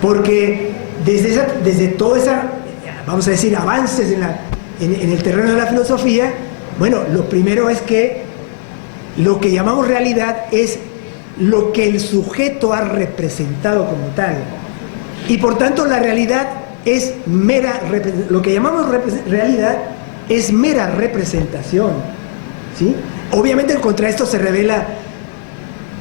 Porque desde toda esa, vamos a decir, avances en el terreno de la filosofía, bueno, lo primero es que lo que llamamos realidad es lo que el sujeto ha representado como tal. Y por tanto la realidad es lo que llamamos realidad es mera representación, ¿sí? Obviamente contra esto se revela,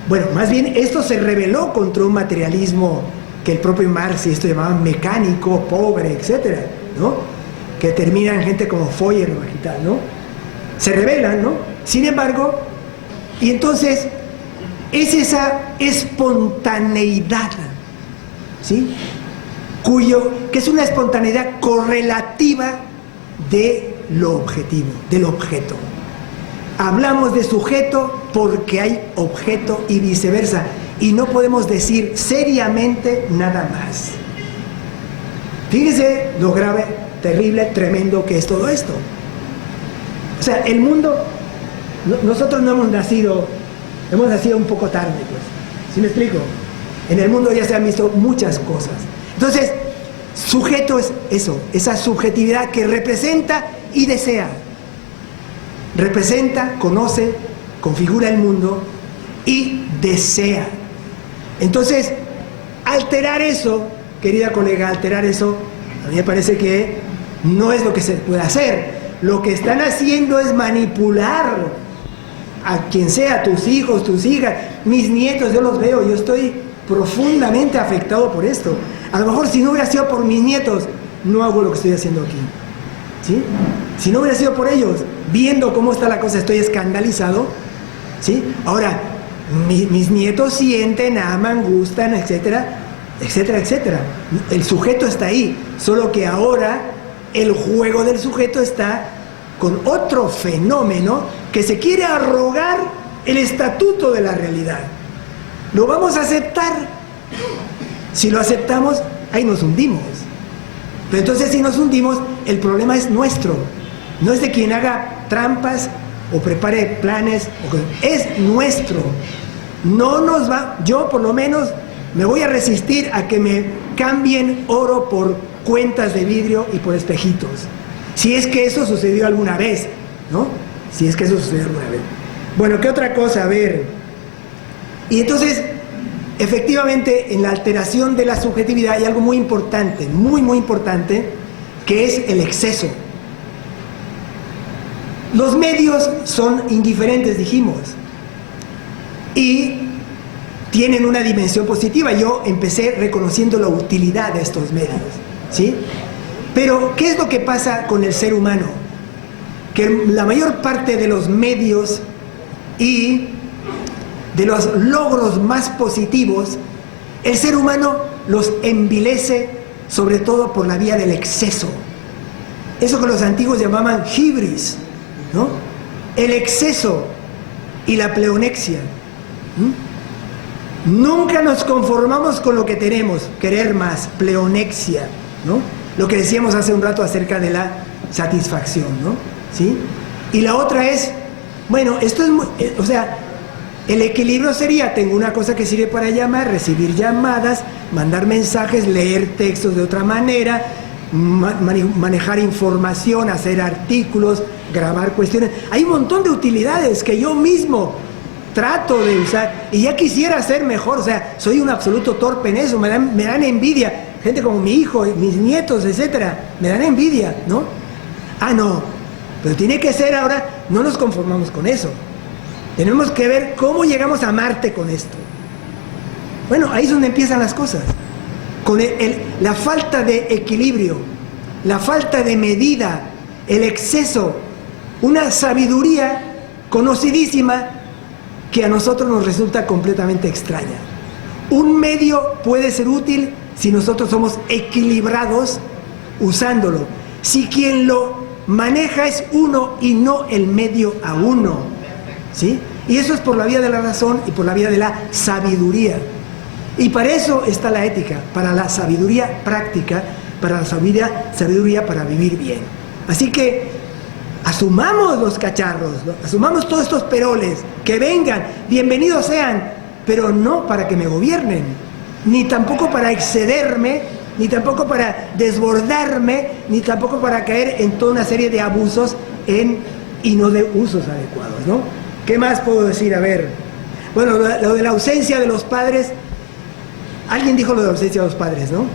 bueno, más bien esto se rebeló contra un materialismo que el propio Marx y esto llamaban mecánico, pobre, etcétera, ¿no? Que terminan gente como Feuerbach y tal, ¿no? Se rebelan, ¿no? Sin embargo, y entonces es esa espontaneidad, ¿sí? Que es una espontaneidad correlativa de lo objetivo, del objeto. Hablamos de sujeto porque hay objeto y viceversa, y no podemos decir seriamente nada más. Fíjese lo grave, terrible, tremendo que es todo esto. O sea, el mundo, nosotros no hemos nacido un poco tarde, pues. ¿Sí me explico? En el mundo ya se han visto muchas cosas. Entonces, sujeto es eso, esa subjetividad que representa y desea. Representa, conoce, configura el mundo y desea. Entonces, alterar eso, querida colega, alterar eso, a mí me parece que no es lo que se puede hacer. Lo que están haciendo es manipular a quien sea, tus hijos, tus hijas, mis nietos, yo los veo, yo estoy profundamente afectado por esto. A lo mejor si no hubiera sido por mis nietos, no hago lo que estoy haciendo aquí, ¿sí? Si no hubiera sido por ellos, viendo cómo está la cosa, estoy escandalizado, ¿sí? Ahora, mis nietos sienten, aman, gustan, etcétera, etcétera, etcétera. El sujeto está ahí, solo que ahora el juego del sujeto está con otro fenómeno que se quiere arrogar el estatuto de la realidad. ¿Lo vamos a aceptar? Si lo aceptamos, ahí nos hundimos. Pero entonces si nos hundimos, el problema es nuestro. No es de quien haga trampas o prepare planes, es nuestro. No nos va, yo por lo menos me voy a resistir a que me cambien oro por cuentas de vidrio y por espejitos. Si es que eso sucedió alguna vez, ¿no? Si es que eso sucedió alguna vez. Bueno, ¿qué otra cosa? A ver. Y entonces, efectivamente, en la alteración de la subjetividad hay algo muy importante, muy, muy importante, que es el exceso. Los medios son indiferentes, dijimos, y tienen una dimensión positiva. Yo empecé reconociendo la utilidad de estos medios, ¿sí? Pero, ¿qué es lo que pasa con el ser humano? Que la mayor parte de los medios y de los logros más positivos, el ser humano los envilece, sobre todo por la vía del exceso. Eso que los antiguos llamaban hibris, ¿no? El exceso y la pleonexia. Nunca nos conformamos con lo que tenemos, querer más, pleonexia, ¿no? Lo que decíamos hace un rato acerca de la satisfacción, ¿no? ¿Sí? Y la otra es, bueno, esto es muy, o sea, el equilibrio sería, tengo una cosa que sirve para llamar, recibir llamadas, mandar mensajes, leer textos de otra manera, manejar información, hacer artículos, grabar cuestiones. Hay un montón de utilidades que yo mismo trato de usar y ya quisiera ser mejor. O sea, soy un absoluto torpe en eso, me dan envidia. Gente como mi hijo, mis nietos, etcétera, me dan envidia, ¿no? Ah, no, pero tiene que ser ahora, no nos conformamos con eso. Tenemos que ver cómo llegamos a Marte con esto. Bueno, ahí es donde empiezan las cosas. Con la falta de equilibrio, la falta de medida, el exceso, una sabiduría conocidísima que a nosotros nos resulta completamente extraña. Un medio puede ser útil si nosotros somos equilibrados usándolo. Si quien lo maneja es uno y no el medio a uno, ¿sí? Y eso es por la vía de la razón y por la vía de la sabiduría. Y para eso está la ética, para la sabiduría práctica, para la sabiduría para vivir bien. Así que asumamos los cacharros, ¿no? Asumamos todos estos peroles, que vengan, bienvenidos sean, pero no para que me gobiernen, ni tampoco para excederme, ni tampoco para desbordarme, ni tampoco para caer en toda una serie de abusos y no de usos adecuados, ¿no? ¿Qué más puedo decir? A ver, bueno, lo de la ausencia de los padres. Alguien dijo lo de la ausencia de los padres, ¿no?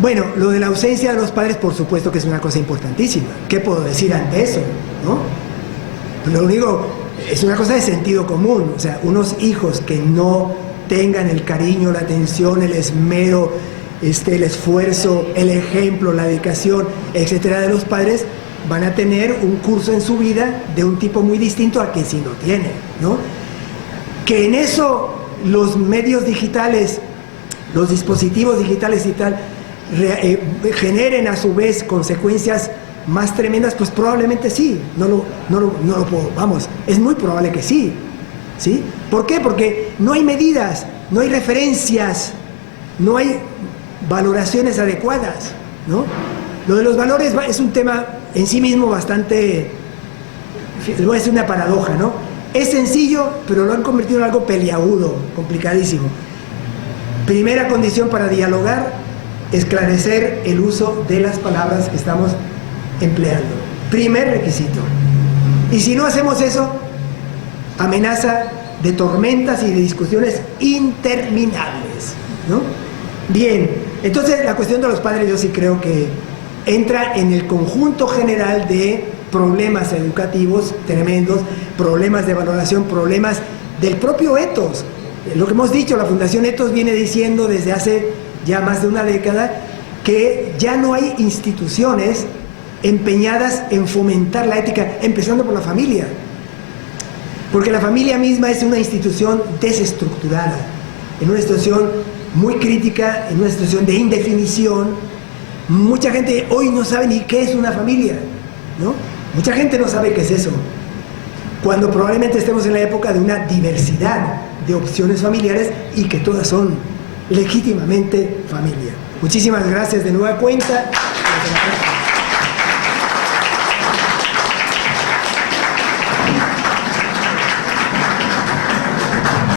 Bueno, lo de la ausencia de los padres, por supuesto que es una cosa importantísima. ¿Qué puedo decir ante eso, no? Lo único, es una cosa de sentido común. O sea, unos hijos que no tengan el cariño, la atención, el esmero, el esfuerzo, el ejemplo, la dedicación, etcétera, de los padres, van a tener un curso en su vida de un tipo muy distinto al que sí lo tiene, ¿no? Que en eso los medios digitales, los dispositivos digitales y tal, generen a su vez consecuencias más tremendas, pues probablemente sí, no lo puedo, vamos, es muy probable que sí, ¿sí? ¿Por qué? Porque no hay medidas, no hay referencias, no hay valoraciones adecuadas, ¿no? Lo de los valores es un tema en sí mismo bastante, les voy a decir una paradoja, ¿no? Es sencillo, pero lo han convertido en algo peliagudo, complicadísimo. Primera condición para dialogar, esclarecer el uso de las palabras que estamos empleando. Primer requisito. Y si no hacemos eso, amenaza de tormentas y de discusiones interminables, ¿no? Bien, entonces la cuestión de los padres yo sí creo que entra en el conjunto general de problemas educativos tremendos, problemas de valoración, problemas del propio ethos. Lo que hemos dicho, la Fundación Ethos viene diciendo desde hace ya más de una década que ya no hay instituciones empeñadas en fomentar la ética, empezando por la familia. Porque la familia misma es una institución desestructurada, en una situación muy crítica, en una situación de indefinición. Mucha gente hoy no sabe ni qué es una familia, ¿no? Mucha gente no sabe qué es eso, cuando probablemente estemos en la época de una diversidad de opciones familiares y que todas son legítimamente familia. Muchísimas gracias de nueva cuenta.